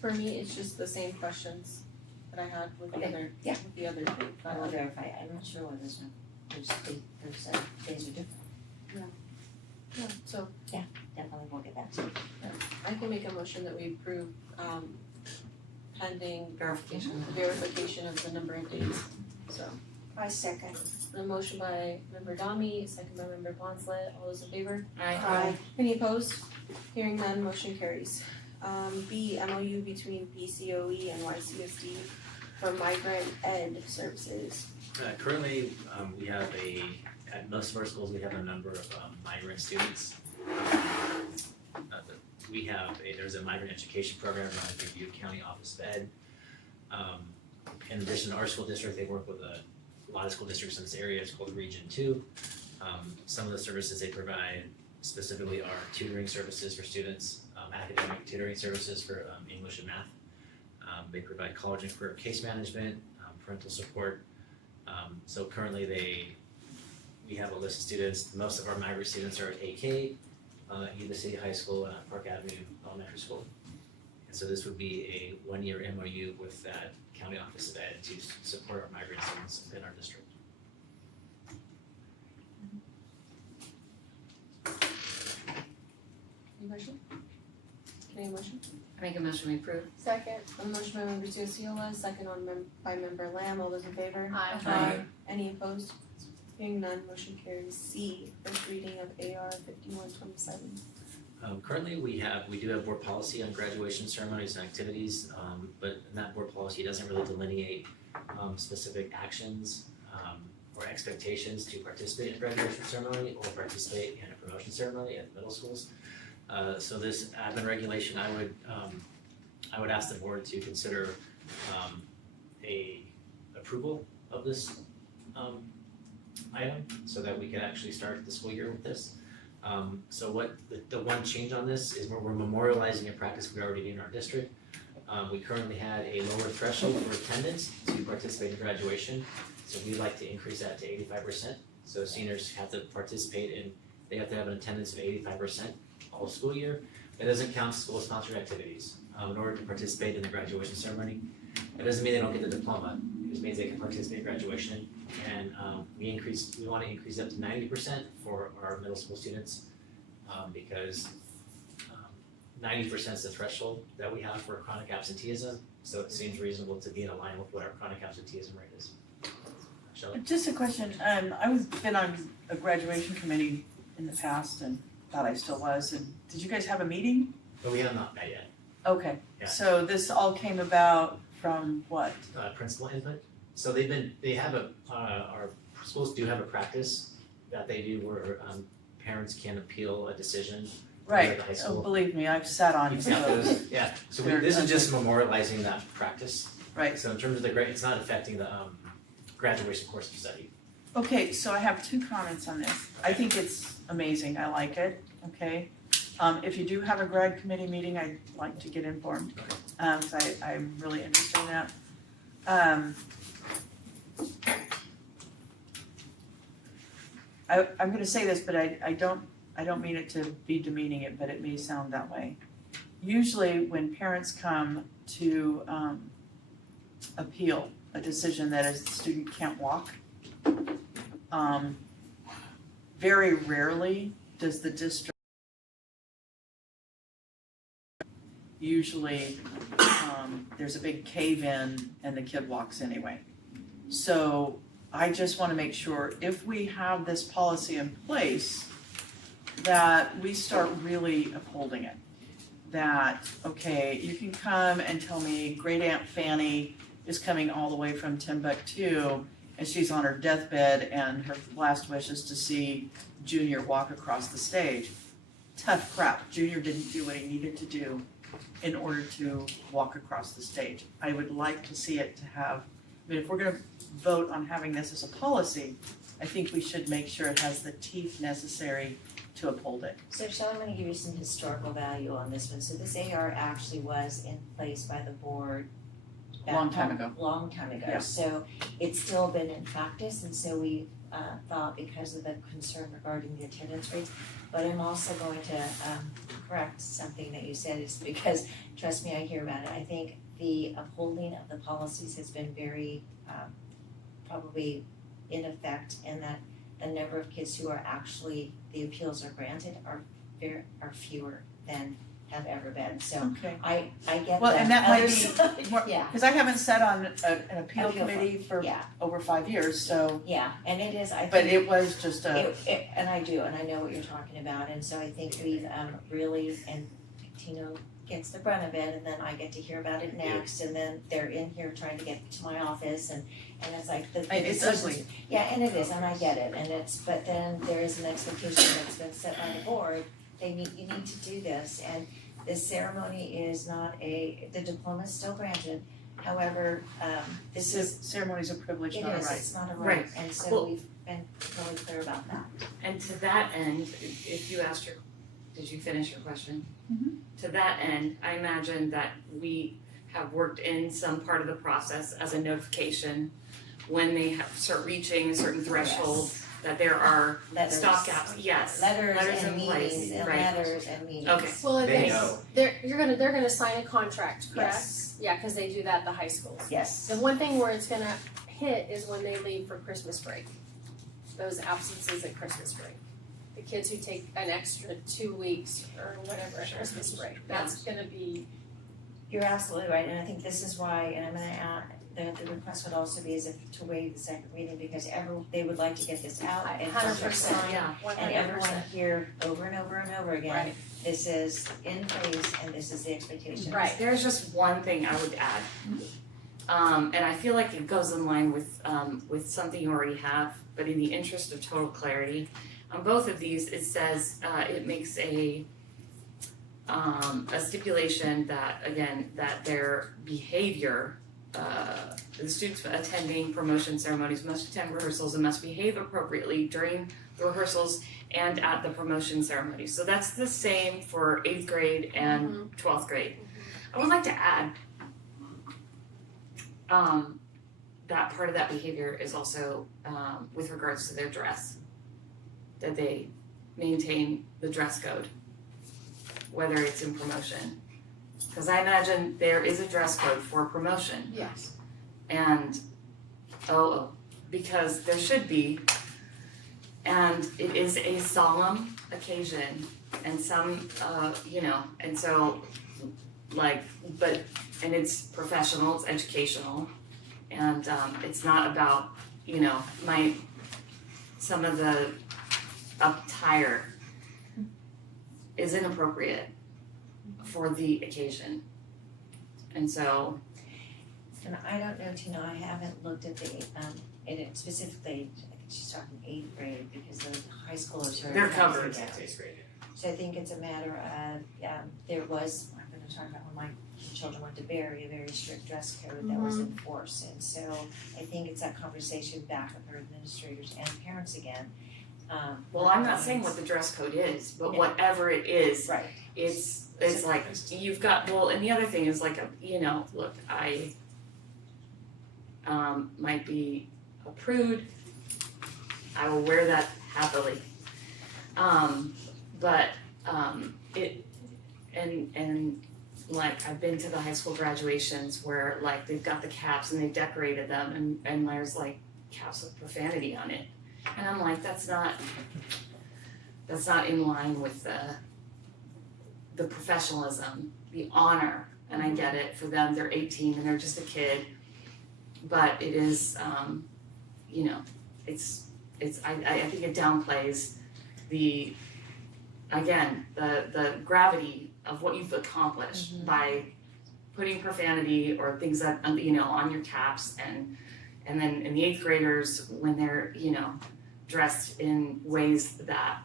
For me, it's just the same questions that I had with the Okay, other, yeah. with the other thing. I will verify, I'm not sure what this one, there's days are different. Yeah, so Definitely we'll get back to you. I can make a motion that we approve pending Verification. verification of the number of days, so. I second. A motion by member Dami, second by member Poncelet, all those in favor? Aye. Any opposed? Hearing none, motion carries. B, MOU between BCOE and YCUSD for migrant ed services. Currently, we have at most of our schools, we have a number of migrant students. There's a migrant education program run by the Butte County Office of Ed. In addition to our school district, they work with a lot of school districts in this area. It's called Region 2. Some of the services they provide specifically are tutoring services for students, academic tutoring services for English and math. They provide college and career case management, parental support. So currently we have a list of students. Most of our migrant students are at AK, Yuba City High School and Park Avenue Elementary School. And so this would be a 1-year MOU with that County Office of Ed to support our migrant students within our district. Any motion? Can I have a motion? I make a motion we approve. Second. A motion by member Tuciola, second by member Lamb, all those in favor? Aye. Any opposed? Hearing none, motion carries. C, first reading of AR 5127. Currently, we do have board policy on graduation ceremonies and activities, but that board policy doesn't really delineate specific actions or expectations to participate in a graduation ceremony or participate in a promotion ceremony at middle schools. So this admin regulation, I would ask the board to consider a approval of this item so that we can actually start the school year with this. So what the one change on this is we're memorializing a practice we already do in our district. We currently had a lower threshold for attendance to participate in graduation, so we'd like to increase that to 85%. So seniors have to participate in, they have to have an attendance of 85% all school year. It doesn't count school sponsored activities. In order to participate in the graduation ceremony, it doesn't mean they don't get the diploma. It just means they can participate in graduation. And we want to increase up to 90% for our middle school students because 90% is the threshold that we have for chronic absenteeism, so it seems reasonable to be in line with what our chronic absenteeism rate is. Shelley? Just a question, I've been on a graduation committee in the past and thought I still was, and did you guys have a meeting? But we have not met yet. Okay, Yeah. so this all came about from what? Principal input. So they have our schools do have a practice that they do where parents can appeal a decision. Right, At the high school. believe me, I've sat on You've some of got those. those, yeah, so this is just memorializing that practice. Right. So in terms of the grade, it's not affecting the graduation course of study. Okay, so I have 2 comments on this. I think it's amazing, I like it, okay? If you do have a grad committee meeting, I'd like to get informed, cause I'm really interested in that. I'm gonna say this, but I don't mean it to be demeaning it, but it may sound that way. Usually when parents come to appeal a decision that a student can't walk, very rarely does the district usually there's a big cave in and the kid walks anyway. So I just want to make sure if we have this policy in place that we start really upholding it. That, okay, you can come and tell me great Aunt Fanny is coming all the way from Timbuktu and she's on her deathbed and her last wish is to see Junior walk across the stage. Tough crap. Junior didn't do what he needed to do in order to walk across the stage. I would like to see it to have, I mean, if we're gonna vote on having this as a policy, I think we should make sure it has the teeth necessary to uphold it. So Shelley, I'm gonna give you some historical value on this one. So this AR actually was in place by the board back Long time ago. Long time ago. Yeah. So it's still been in practice, and so we thought because of the concern regarding the attendance rates. But I'm also going to correct something that you said, is because, trust me, I hear about it. I think the upholding of the policies has been very probably in effect, and that the number of kids who are actually, the appeals are granted are fewer than have ever been. So Okay. I get that. Well, and that might Other be side, more, yeah. because I haven't sat on an appeal Appeal committee for yeah. over 5 years, so. Yeah, and it is, I think. But it was just a. And I do, and I know what you're talking about, and so I think we've really, and Tino gets the brunt of it, and then I get to hear about it next, and then they're in here trying to get to my office, and it's like the. It's ugly. Yeah, and it is, and I get it, and but then there is an expectation that's been set by the board, you need to do this, and this ceremony is not the diploma is still granted, however, this is. Ceremony's a privilege, not a right. It is, it's not a right, and so we've been really clear about that. And to that end, if you asked did you finish your question? Mhm. To that end, I imagine that we have worked in some part of the process as a notification when they start reaching a certain threshold, that there are Letters. stopgaps, yes. Letters in and place, meetings, and right. letters and meetings. Okay. Well, They they, know. they're gonna sign a contract, correct? Yes. Yeah, cause they do that at the high schools. Yes. The one thing where it's gonna hit is when they leave for Christmas break. Those absences at Christmas break. The kids who take an extra 2 weeks or whatever at Christmas break, that's gonna be. You're absolutely right, and I think this is why, and I'm gonna add, the request would also be to waive the second reading, because they would like to get this out and 100%, yeah. and 100%. everyone hear over and over and over again, Right. this is in place and this is the expectation. Right. There's just one thing I would add. And I feel like it goes in line with something you already have, but in the interest of total clarity, on both of these, it says, it makes a stipulation that, again, that their behavior, the students attending promotion ceremonies must attend rehearsals and must behave appropriately during the rehearsals and at the promotion ceremony. So that's the same for 8th grade and 12th grade. I would like to add that part of that behavior is also with regards to their dress, that they maintain the dress code, whether it's in promotion. Because I imagine there is a dress code for promotion. Yes. And, because there should be, and it is a solemn occasion and some, and so, and it's professional, it's educational, and it's not about, some of the attire is inappropriate for the occasion. And so, And I don't know, Tina, I haven't looked at the, in it specifically, I think she's talking 8th grade, because the high schoolers are. they're covered. So I think it's a matter of, there was, I'm gonna talk about when my children went to Barry, a very strict dress code that was enforced. And so I think it's that conversation back with our administrators and parents again. Well, I'm not saying what the dress code is, but whatever it is, right. It's like, you've got, and the other thing is like, look, I might be a prude, I will wear that happily. And like, I've been to the high school graduations where like they've got the caps and they've decorated them and there's like caps with profanity on it. And I'm like, that's not in line with the professionalism, the honor, and I get it, for them, they're 18 and they're just a kid, but it is, I think it downplays the gravity of what you've accomplished by putting profanity or things that, on your caps, and then in the 8th graders, when they're, dressed in ways that,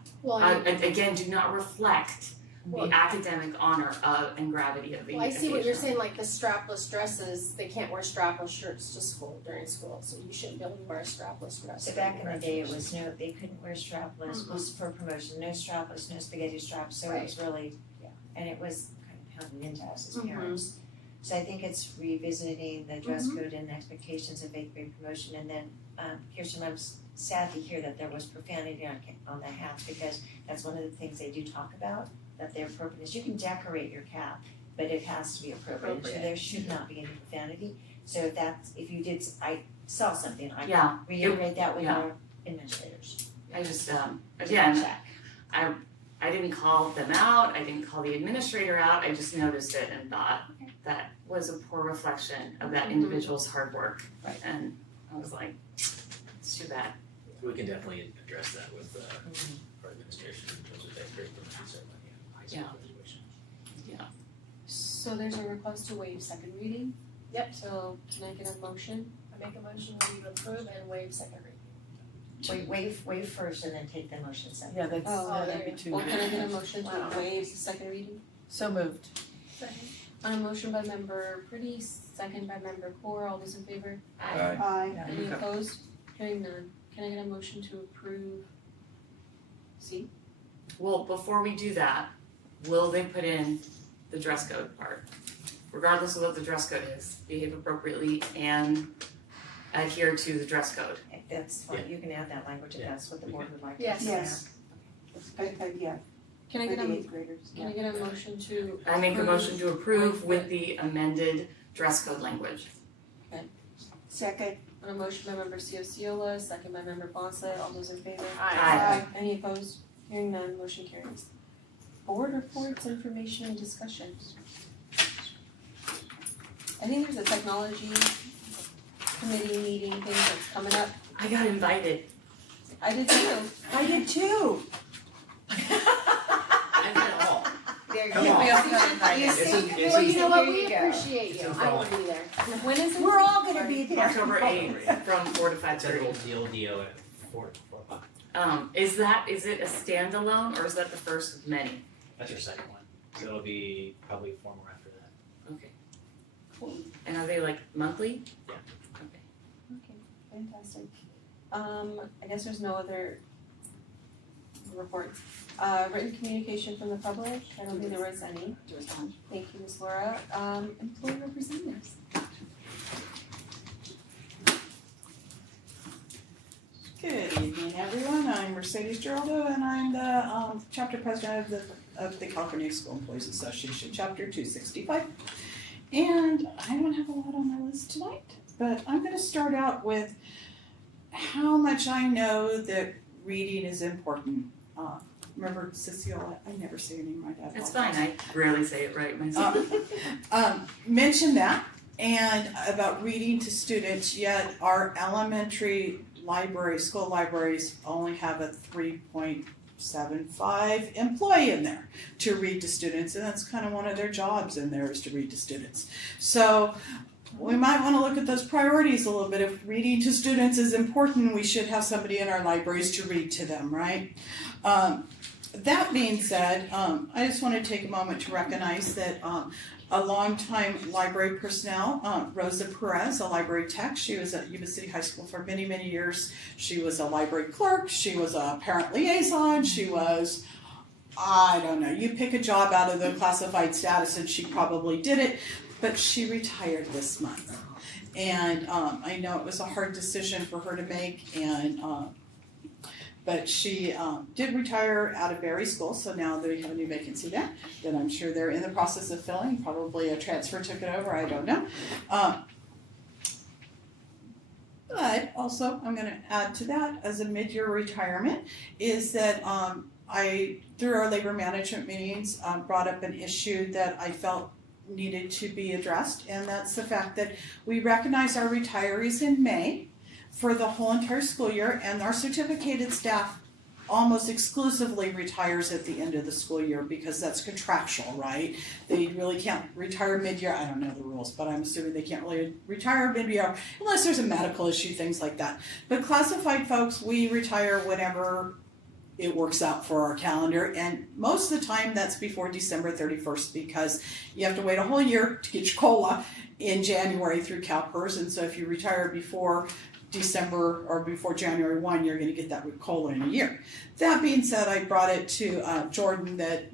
again, do not reflect the academic honor and gravity of the Well, I see what occasion. you're saying, like the strapless dresses, they can't wear strapless shirts to school during school, so you shouldn't be able to wear a strapless dress. So back in the day, it was they couldn't wear strapless, was for promotion, no strapless, no spaghetti straps, so it was really, and it was kind of pounded into us as parents. So I think it's revisiting the dress code and expectations of 8th grade promotion, and then, Kirsten, I'm sad to hear that there was profanity on the hats, because that's one of the things they do talk about, that their appropriateness. You can decorate your cap, but it has to be appropriate. So there should not be any profanity. So if you did, I saw something, I can reiterate that with our administrators. I just, again, I didn't call them out, I didn't call the administrator out, I just noticed it and thought that was a poor reflection of that individual's hard work. Right. And I was like, it's too bad. We can definitely address that with our administration in terms of 8th grade promotion ceremony and high school graduation. So there's a request to waive second reading. Yep. So can I get a motion? I make a motion that we approve and waive second reading. Waive first and then take the motion second. Yeah, that'd be too. Well, can I get a motion to waive the second reading? So moved. Second. On a motion by member Pretty, second by member Core, all those in favor? Aye. Any opposed? Hearing none. Can I get a motion to approve C? Well, before we do that, will they put in the dress code part? Regardless of what the dress code is, behave appropriately and adhere to the dress code. That's fine, you can add that language if that's what the board would like to Yes. see. Yes. Yeah. Can I For get the a, 8th graders. can I get a motion to I make a motion to approve with the amended dress code language. Second. On a motion by member Ciola, second by member Bonsley, all those in favor? Aye. Any opposed? Hearing none, motion carries. Board reports, information, and discussions. I think there's a technology committee meeting thing that's coming up. I got invited. I did too. I did too. I did all. There you Come go. on. We also got invited. It's Well, you know what, Here we you go. appreciate you, I will be there. When is it? We're all gonna be there. October 8th from 4 to 5:30. Typical DLDO at 4 o'clock. Is it a standalone or is that the first of many? That's your second one. So it'll be probably 4 more after that. Okay. Cool. And are they like monthly? Yeah. Okay. Okay, fantastic. I guess there's no other reports. Written communication from the public, I don't think there was any. Thank you, Ms. Laura. Employee representatives. Good evening, everyone. I'm Mercedes Geraldo, and I'm the chapter president of the California School Employees Association, Chapter 265. And I don't have a lot on my list tonight, but I'm going to start out with how much I know that reading is important. remember Cecile, I never say your name right. I It's apologize. fine, I rarely say it right myself. Mentioned that and about reading to students, yet our elementary school libraries only have a 3.75 employee in there to read to students, and that's kind of one of their jobs in there is to read to students. So we might want to look at those priorities a little bit. If reading to students is important, we should have somebody in our libraries to read to them, right? That being said, I just want to take a moment to recognize that a longtime library personnel, Rosa Perez, a library tech. She was at Yuba City High School for many, many years. She was a library clerk. She was a parent liaison. She was, I don't know, you pick a job out of the classified status and she probably did it, but she retired this month. And I know it was a hard decision for her to make, and but she did retire out of Berry School, so now they have a new vacancy there that I'm sure they're in the process of filling. Probably a transfer took it over, I don't know. But also, I'm going to add to that as a mid-year retirement is that I, through our labor management meetings, brought up an issue that I felt needed to be addressed, and that's the fact that we recognize our retirees in May for the whole entire school year, and our certificated staff almost exclusively retires at the end of the school year because that's contractual, right? They really can't retire mid-year. I don't know the rules, but I'm assuming they can't really retire mid-year unless there's a medical issue, things like that. But classified folks, we retire whenever it works out for our calendar, and most of the time that's before December 31st because you have to wait a whole year to get your COLA in January through CalPERS, and so if you retire before December or before January 1, you're going to get that COLA in a year. That being said, I brought it to Jordan that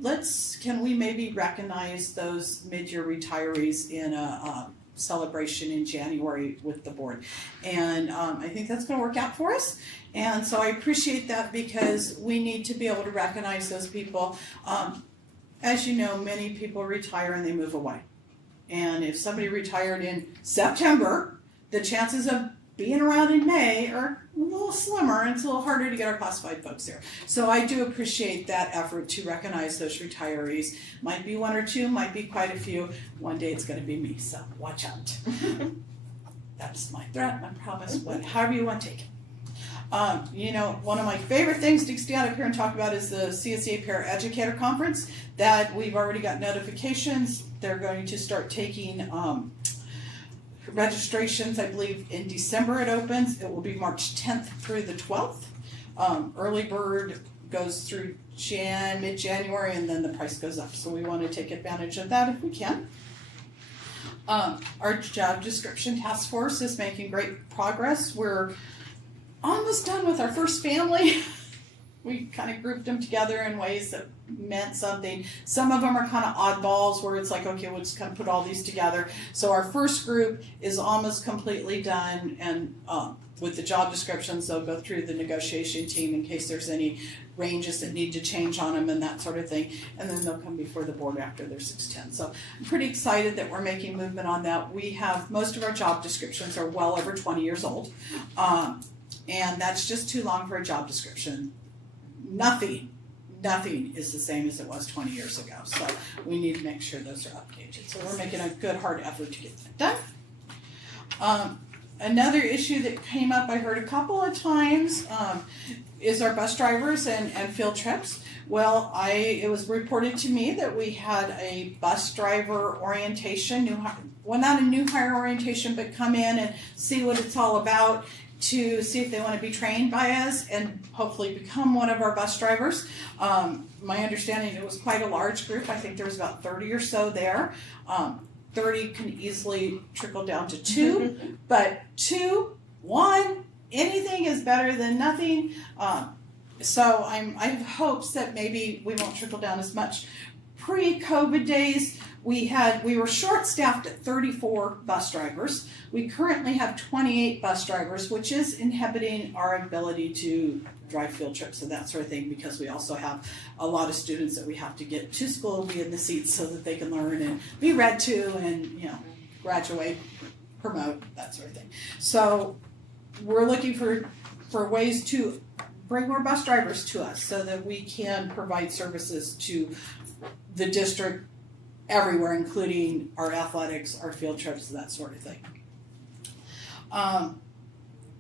can we maybe recognize those mid-year retirees in a celebration in January with the board, and I think that's going to work out for us. And so I appreciate that because we need to be able to recognize those people. As you know, many people retire and they move away. And if somebody retired in September, the chances of being around in May are a little slimmer, and it's a little harder to get our classified folks there. So I do appreciate that effort to recognize those retirees. Might be one or two, might be quite a few. One day it's going to be me, so watch out. That's my threat, my promise, however you want to take it. One of my favorite things to stand up here and talk about is the CSEA Paraeducator Conference that we've already got notifications. They're going to start taking registrations, I believe in December it opens. It will be March 10th through the 12th. Early bird goes through mid-January, and then the price goes up. So we want to take advantage of that if we can. Our job description task force is making great progress. We're almost done with our first family. We kind of grouped them together in ways that meant something. Some of them are kind of oddballs where it's like, okay, we'll just kind of put all these together. So our first group is almost completely done, and with the job descriptions, they'll go through the negotiation team in case there's any ranges that need to change on them and that sort of thing. And then they'll come before the board after they're 610. So I'm pretty excited that we're making movement on that. We have, most of our job descriptions are well over 20 years old. And that's just too long for a job description. Nothing is the same as it was 20 years ago. So we need to make sure those are updated. So we're making a good hard effort to get that done. Another issue that came up, I heard a couple of times, is our bus drivers and field trips. Well, it was reported to me that we had a bus driver orientation, not a new hire orientation, but come in and see what it's all about, to see if they want to be trained by us and hopefully become one of our bus drivers. My understanding, it was quite a large group. I think there was about 30 or so there. 30 can easily trickle down to 2, but 2, 1, anything is better than nothing. So I have hopes that maybe we won't trickle down as much. Pre-COVID days, we were short-staffed at 34 bus drivers. We currently have 28 bus drivers, which is inhibiting our ability to drive field trips and that sort of thing, because we also have a lot of students that we have to get to school, be in the seats so that they can learn and be read to and, graduate, promote, that sort of thing. So we're looking for ways to bring more bus drivers to us so that we can provide services to the district everywhere, including our athletics, our field trips, that sort of thing.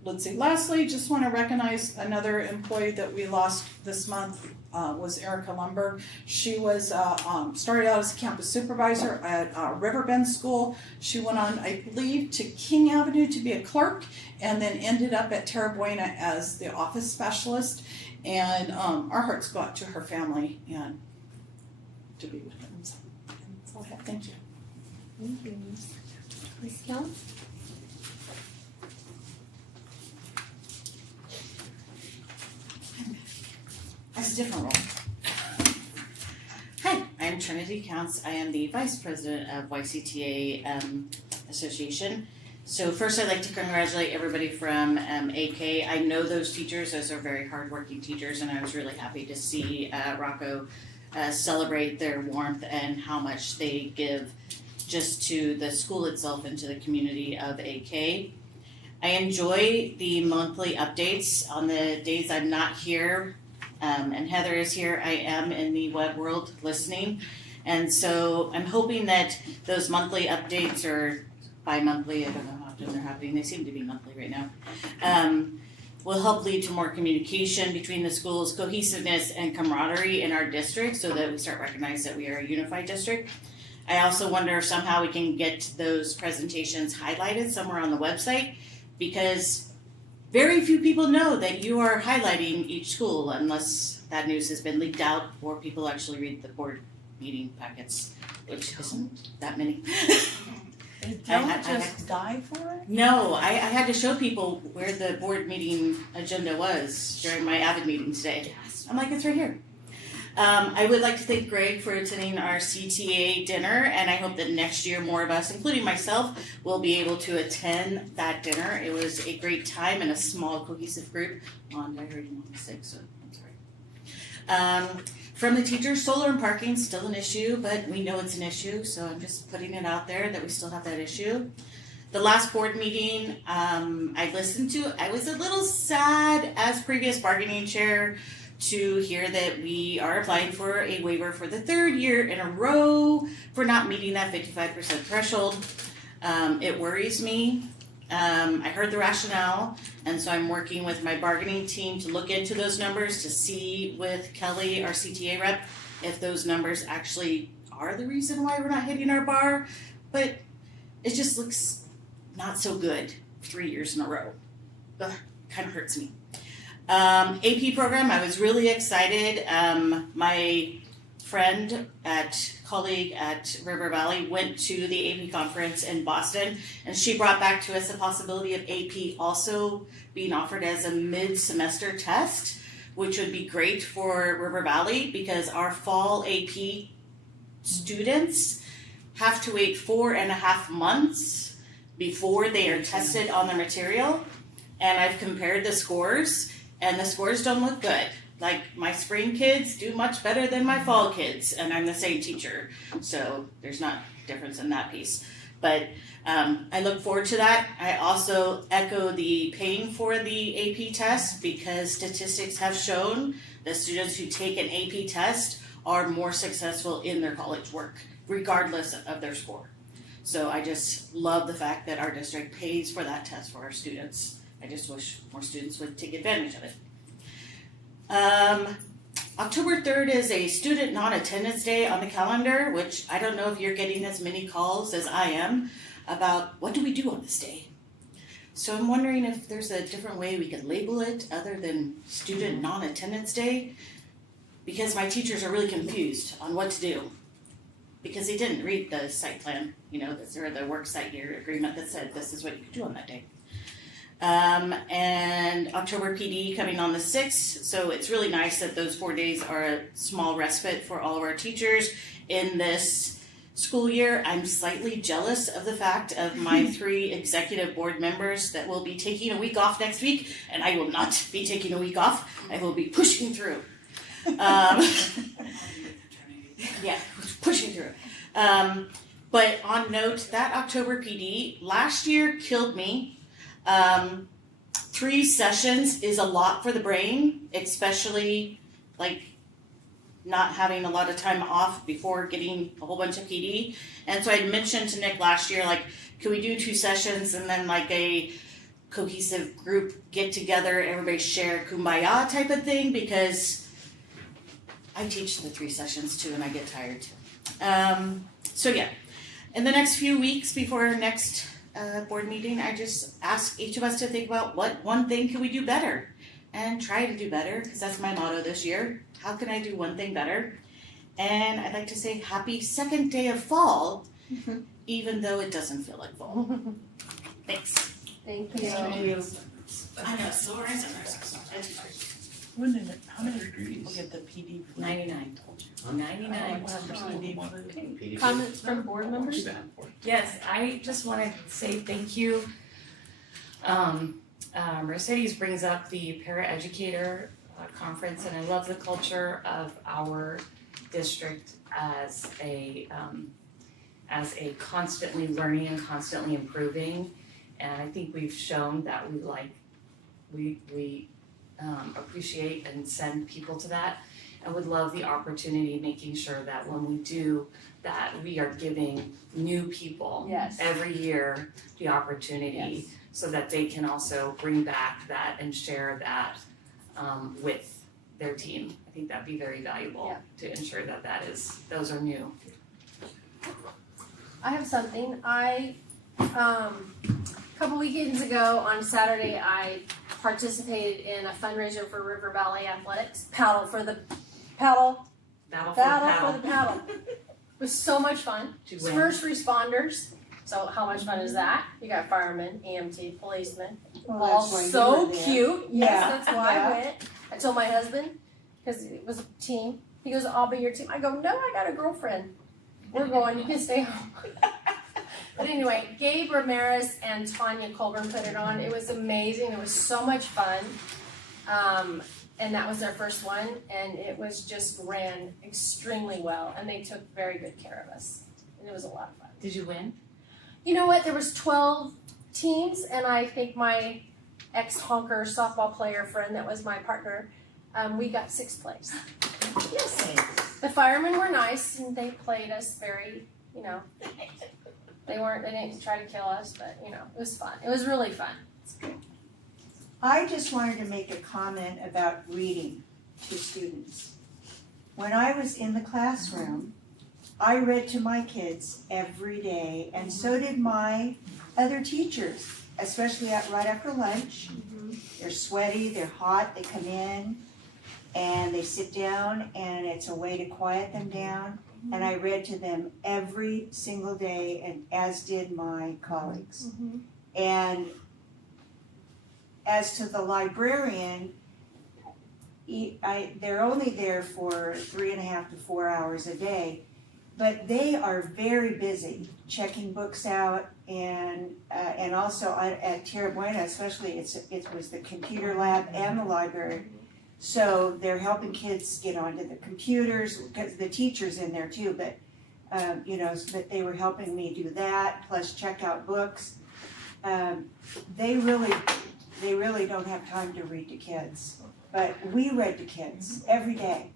Let's see, lastly, just want to recognize another employee that we lost this month, was Erica Lumberg. She was started out as a campus supervisor at Riverbend School. She went on, I believe, to King Avenue to be a clerk, and then ended up at Terra Buena as the office specialist. And our hearts go out to her family and to be with them. So that's all I have. Thank you. Thank you. Ms. Young? That's a different role. Hi, I'm Trinity Counts. I am the Vice President of YCTA Association. So first I'd like to congratulate everybody from AK. I know those teachers, those are very hardworking teachers, and I was really happy to see Rocco celebrate their warmth and how much they give just to the school itself and to the community of AK. I enjoy the monthly updates on the days I'm not here. And Heather is here. I am in the web world listening. And so I'm hoping that those monthly updates, or bi-monthly, I don't know how often they're happening, they seem to be monthly right now, will help lead to more communication between the schools, cohesiveness and camaraderie in our district so that we start recognizing that we are a unified district. I also wonder if somehow we can get those presentations highlighted somewhere on the website, because very few people know that you are highlighting each school unless that news has been leaked out or people actually read the board meeting packets, which isn't that many. They don't just die for it? No, I had to show people where the board meeting agenda was during my Avid meeting today. I'm like, it's right here. I would like to thank Greg for attending our CTA dinner, and I hope that next year more of us, including myself, will be able to attend that dinner. It was a great time in a small, cohesive group. I heard you want to sick, so I'm sorry. From the teachers, solar and parking still an issue, but we know it's an issue, so I'm just putting it out there that we still have that issue. The last board meeting I listened to, I was a little sad as previous bargaining chair to hear that we are applying for a waiver for the third year in a row for not meeting that 55% threshold. It worries me. I heard the rationale, and so I'm working with my bargaining team to look into those numbers to see with Kelly, our CTA rep, if those numbers actually are the reason why we're not hitting our bar. But it just looks not so good 3 years in a row. Ugh, kind of hurts me. AP program, I was really excited. My colleague at River Valley went to the AP conference in Boston, and she brought back to us the possibility of AP also being offered as a mid-semester test, which would be great for River Valley because our fall AP students have to wait 4.5 months before they are tested on the material. And I've compared the scores, and the scores don't look good. Like, my spring kids do much better than my fall kids, and I'm the same teacher, so there's not difference in that piece. But I look forward to that. I also echo the paying for the AP test because statistics have shown that students who take an AP test are more successful in their college work, regardless of their score. So I just love the fact that our district pays for that test for our students. I just wish more students would take advantage of it. October 3rd is a student non-attendance day on the calendar, which I don't know if you're getting as many calls as I am about what do we do on this day. So I'm wondering if there's a different way we could label it other than student non-attendance day, because my teachers are really confused on what to do because they didn't read the site plan, or the work site year agreement that said this is what you could do on that day. And October PD coming on the 6th, so it's really nice that those 4 days are a small respite for all of our teachers in this school year. I'm slightly jealous of the fact of my 3 executive board members that will be taking a week off next week, and I will not be taking a week off. I will be pushing through. Yeah, pushing through. But on note, that October PD last year killed me. 3 sessions is a lot for the brain, especially like not having a lot of time off before getting a whole bunch of PD. And so I mentioned to Nick last year, like, can we do 2 sessions and then like a cohesive group get together, everybody share kumbaya type of thing, because I teach the 3 sessions too and I get tired too. So yeah, in the next few weeks before our next board meeting, I just ask each of us to think about what one thing can we do better and try to do better, because that's my motto this year. How can I do one thing better? And I'd like to say happy second day of fall, even though it doesn't feel like fall. Thanks. Thank you. I know, so How many people get the PD flu? 99. Oh, 99. we'll have the PD flu. Comments from board members? Yes, I just want to say thank you. Mercedes brings up the paraeducator conference, and I love the culture of our district as a constantly learning and constantly improving. And I think we've shown that we appreciate and send people to that, and would love the opportunity, making sure that when we do that, we are giving new people every year the opportunity so that they can also bring back that and share that with their team. I think that'd be very valuable to ensure that those are new. I have something. A couple weekends ago on Saturday, I participated in a fundraiser for River Valley Athletics. Battle for the paddle. It was so much fun. First responders. So how much fun is that? You got firemen, EMT, policemen. All so cute. Yes, that's why I went. I told my husband, because it was a team. He goes, I'll be your team. I go, no, I got a girlfriend. We're going, you can stay home. But anyway, Gabe Ramirez and Tanya Colburn put it on. It was amazing. It was so much fun. And that was their first one. And it was just ran extremely well. And they took very good care of us. And it was a lot of fun. Did you win? You know what? There was 12 teams. And I think my ex-honker softball player friend that was my partner, we got 6th place. Yes. The firemen were nice. And they played us very, they didn't try to kill us, but it was fun. It was really fun. I just wanted to make a comment about reading to students. When I was in the classroom, I read to my kids every day, and so did my other teachers, especially right after lunch. They're sweaty, they're hot, they come in, and they sit down, and it's a way to quiet them down. And I read to them every single day, and as did my colleagues. And as to the librarian, they're only there for 3.5 to 4 hours a day, but they are very busy checking books out, and also at Tierra Buena especially, it was the computer lab and the library. So they're helping kids get onto the computers, because the teacher's in there too, but so that they were helping me do that, plus check out books. They really don't have time to read to kids, but we read to kids every day.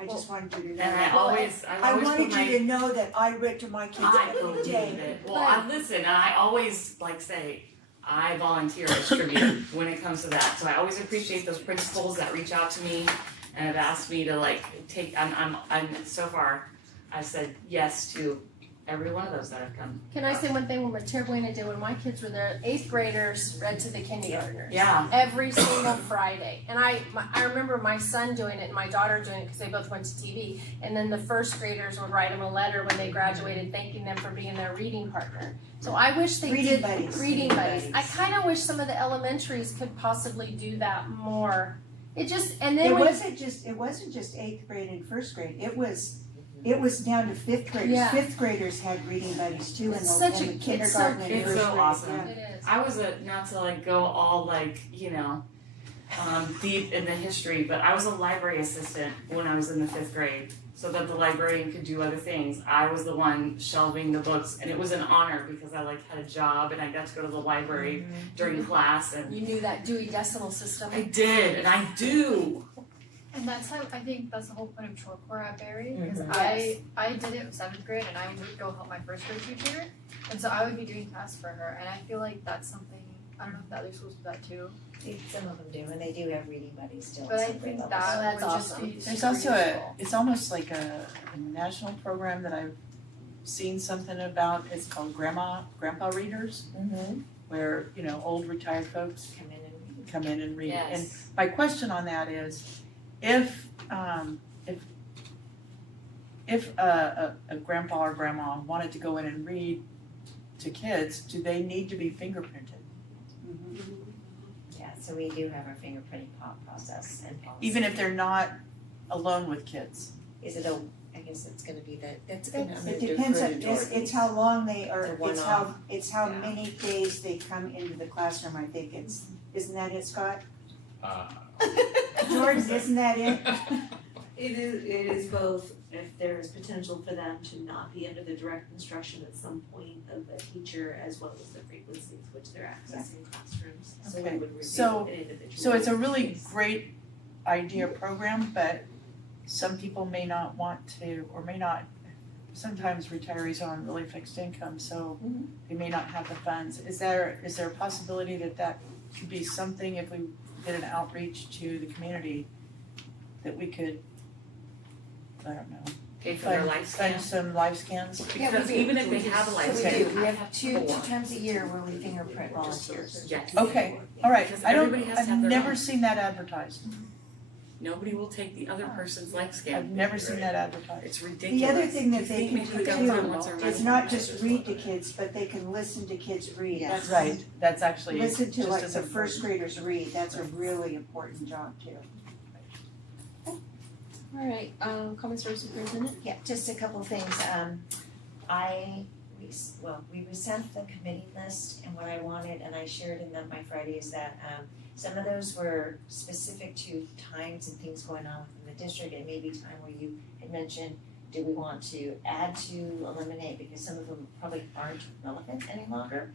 I just wanted you to know And that. I wanted you to know that I read to my kids every day. Well, I always say, I volunteer as tribute when it comes to that. So I always appreciate those principals that reach out to me and have asked me to take. I'm so far, I've said yes to every one of those that have come. Can I say one thing? What Tierra Buena did when my kids were there, 8th graders read to the kindergartners. Yeah. Every single Friday. And I remember my son doing it and my daughter doing it because they both went to TV. And then the 1st graders would write them a letter when they graduated thanking them for being their reading partner. So I wish they did reading buddies. I kind of wish some of the elementaries could possibly do that more. It wasn't just 8th grade and 1st grade. It was down to 5th graders. Yeah. 5th graders had reading buddies too in the kindergarten and It's first so grade. awesome. Yeah. I was not to go all deep in the history, but I was a library assistant when I was in the 5th grade, so that the librarian could do other things. I was the one shelving the books, and it was an honor because I had a job and I got to go to the library during class, and You knew that Dewey Decimal System. I did, and I do. And that's how, I think that's the whole point of Chore Corps at Berry, because Yes. I did it in 7th grade and I would go help my 1st grade teacher, and so I would be doing tasks for her, and I feel like that's something, I don't know if the other schools do that too. Some of them do, and they do have reading buddies still. But at I some grade think levels. that That's would just awesome. be There's super also useful. it's almost like a national program that I've seen something about. It's called Grandpa Readers, where, old retired folks come in and read. Yes. And my question on that is, if a grandpa or grandma wanted to go in and read to kids, do they need to be fingerprinted? Yeah, so we do have our fingerprinting process and policy. Even if they're not alone with kids? Is it I guess it's gonna be that's It depends on, it's how long they are, It's a it's one-off. how many days they come into the classroom, I think isn't that it, Scott? Jordan, isn't that it? It is both, if there is potential for them to not be under the direct instruction at some point of a teacher, as well as the frequencies which they're accessing classrooms. So we would review So an individual. so it's a really great idea program, but some people may not want to, or may not, sometimes retirees are on really fixed income, so they may not have the funds. Is there a possibility that could be something, if we did an outreach to the community, that we could, I don't know, Pay for their life fund scan? some life scans? Because even if they have a life So scan. we do, we have two times a year where we fingerprint volunteers. Yes. Okay, all right, Because I don't, everybody has to I've have their never own. seen that advertised. Nobody will take the other person's life scan. I've never seen that advertised. It's ridiculous. The other thing You that they think can maybe do the government wants our is money? not just read to kids, but they can listen to kids read. Yes. That's- Right, that's actually Listen to just like as the important. first graders read, that's a really important job too. Alright, comments from superintendent? Yeah, just a couple things. We resent the committee list, and what I wanted, and I shared in my Friday, is that some of those were specific to times and things going on within the district. It may be time where you had mentioned, do we want to add to, eliminate, because some of them probably aren't relevant any longer.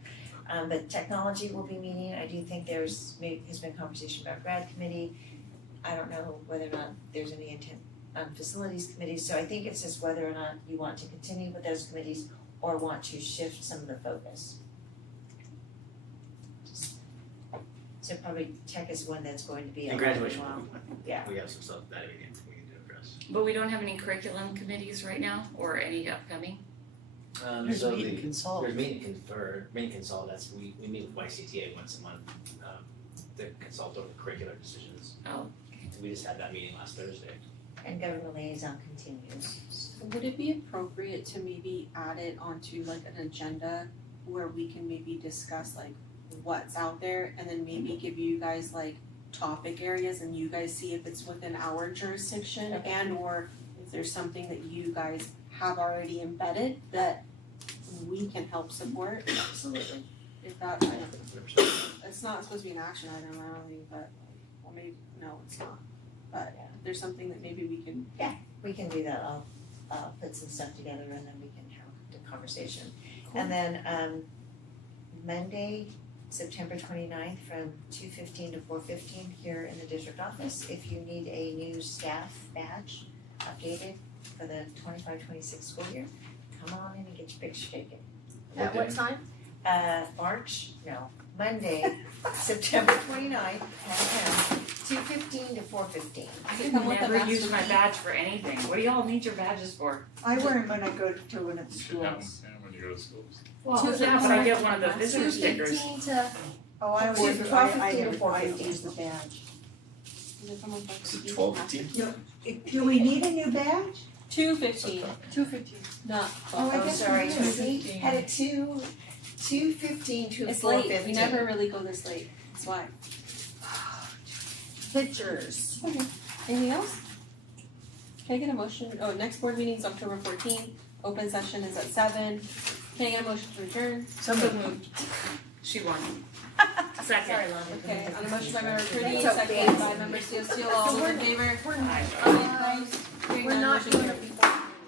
But technology will be meeting. I do think has been conversation about grad committee. I don't know whether or not there's any intent on facilities committees, so I think it's just whether or not you want to continue with those committees or want to shift some of the focus. So probably tech is one that's going to be a And lot graduation. while. Yeah. We have some stuff that we need to address. But we don't have any curriculum committees right now, or any upcoming? There's So meet and consult. There's meet and consult, we meet with YCTA once a month, to consult over curricular decisions. Oh. We just had that meeting last Thursday. And government liaison continues. Would it be appropriate to maybe add it onto like an agenda where we can maybe discuss like what's out there and then maybe give you guys like topic areas and you guys see if it's within our jurisdiction and or if there's something that you guys have already embedded that we can help support? Absolutely. If that, it's not supposed to be an action item, I don't think, but well maybe, no, it's not. But if there's something that maybe we can. We can do that. I'll put some stuff together and then we can have the conversation. And then Monday, September 29th from 2:15 to 4:15 here in the district office. If you need a new staff badge updated for the 25-26 school year, come on in and get your picture taken. At what time? Monday, September 29th, 2:15 to 4:15. I can never use my badge for anything. What do y'all need your badges for? I wear them when I go to one of the schools. Yeah, when you go to schools. Well, yeah, but I get one of the visitor stickers. 2:15 to Oh, I From wear, 12:15 I to have 4:15. use the badge. Is it 12:15? Do we need a new badge? 2:15. 2:15. Not Oh, I guess sorry. we had it 2:15 to 4:15. It's late. We never really go this late. That's why. Pictures. Okay. Anything else? Can I get a motion? Oh, next board meeting is October 14th. Open session is at 7. Can I get a motion to adjourn? So moved. She won. Second. Sorry, Lon. Okay, on a motion by member Pretty, So seconded by member Steele, all those in favor? We're not Aye, opposed? Hearing We're none, not motion doing carried. it before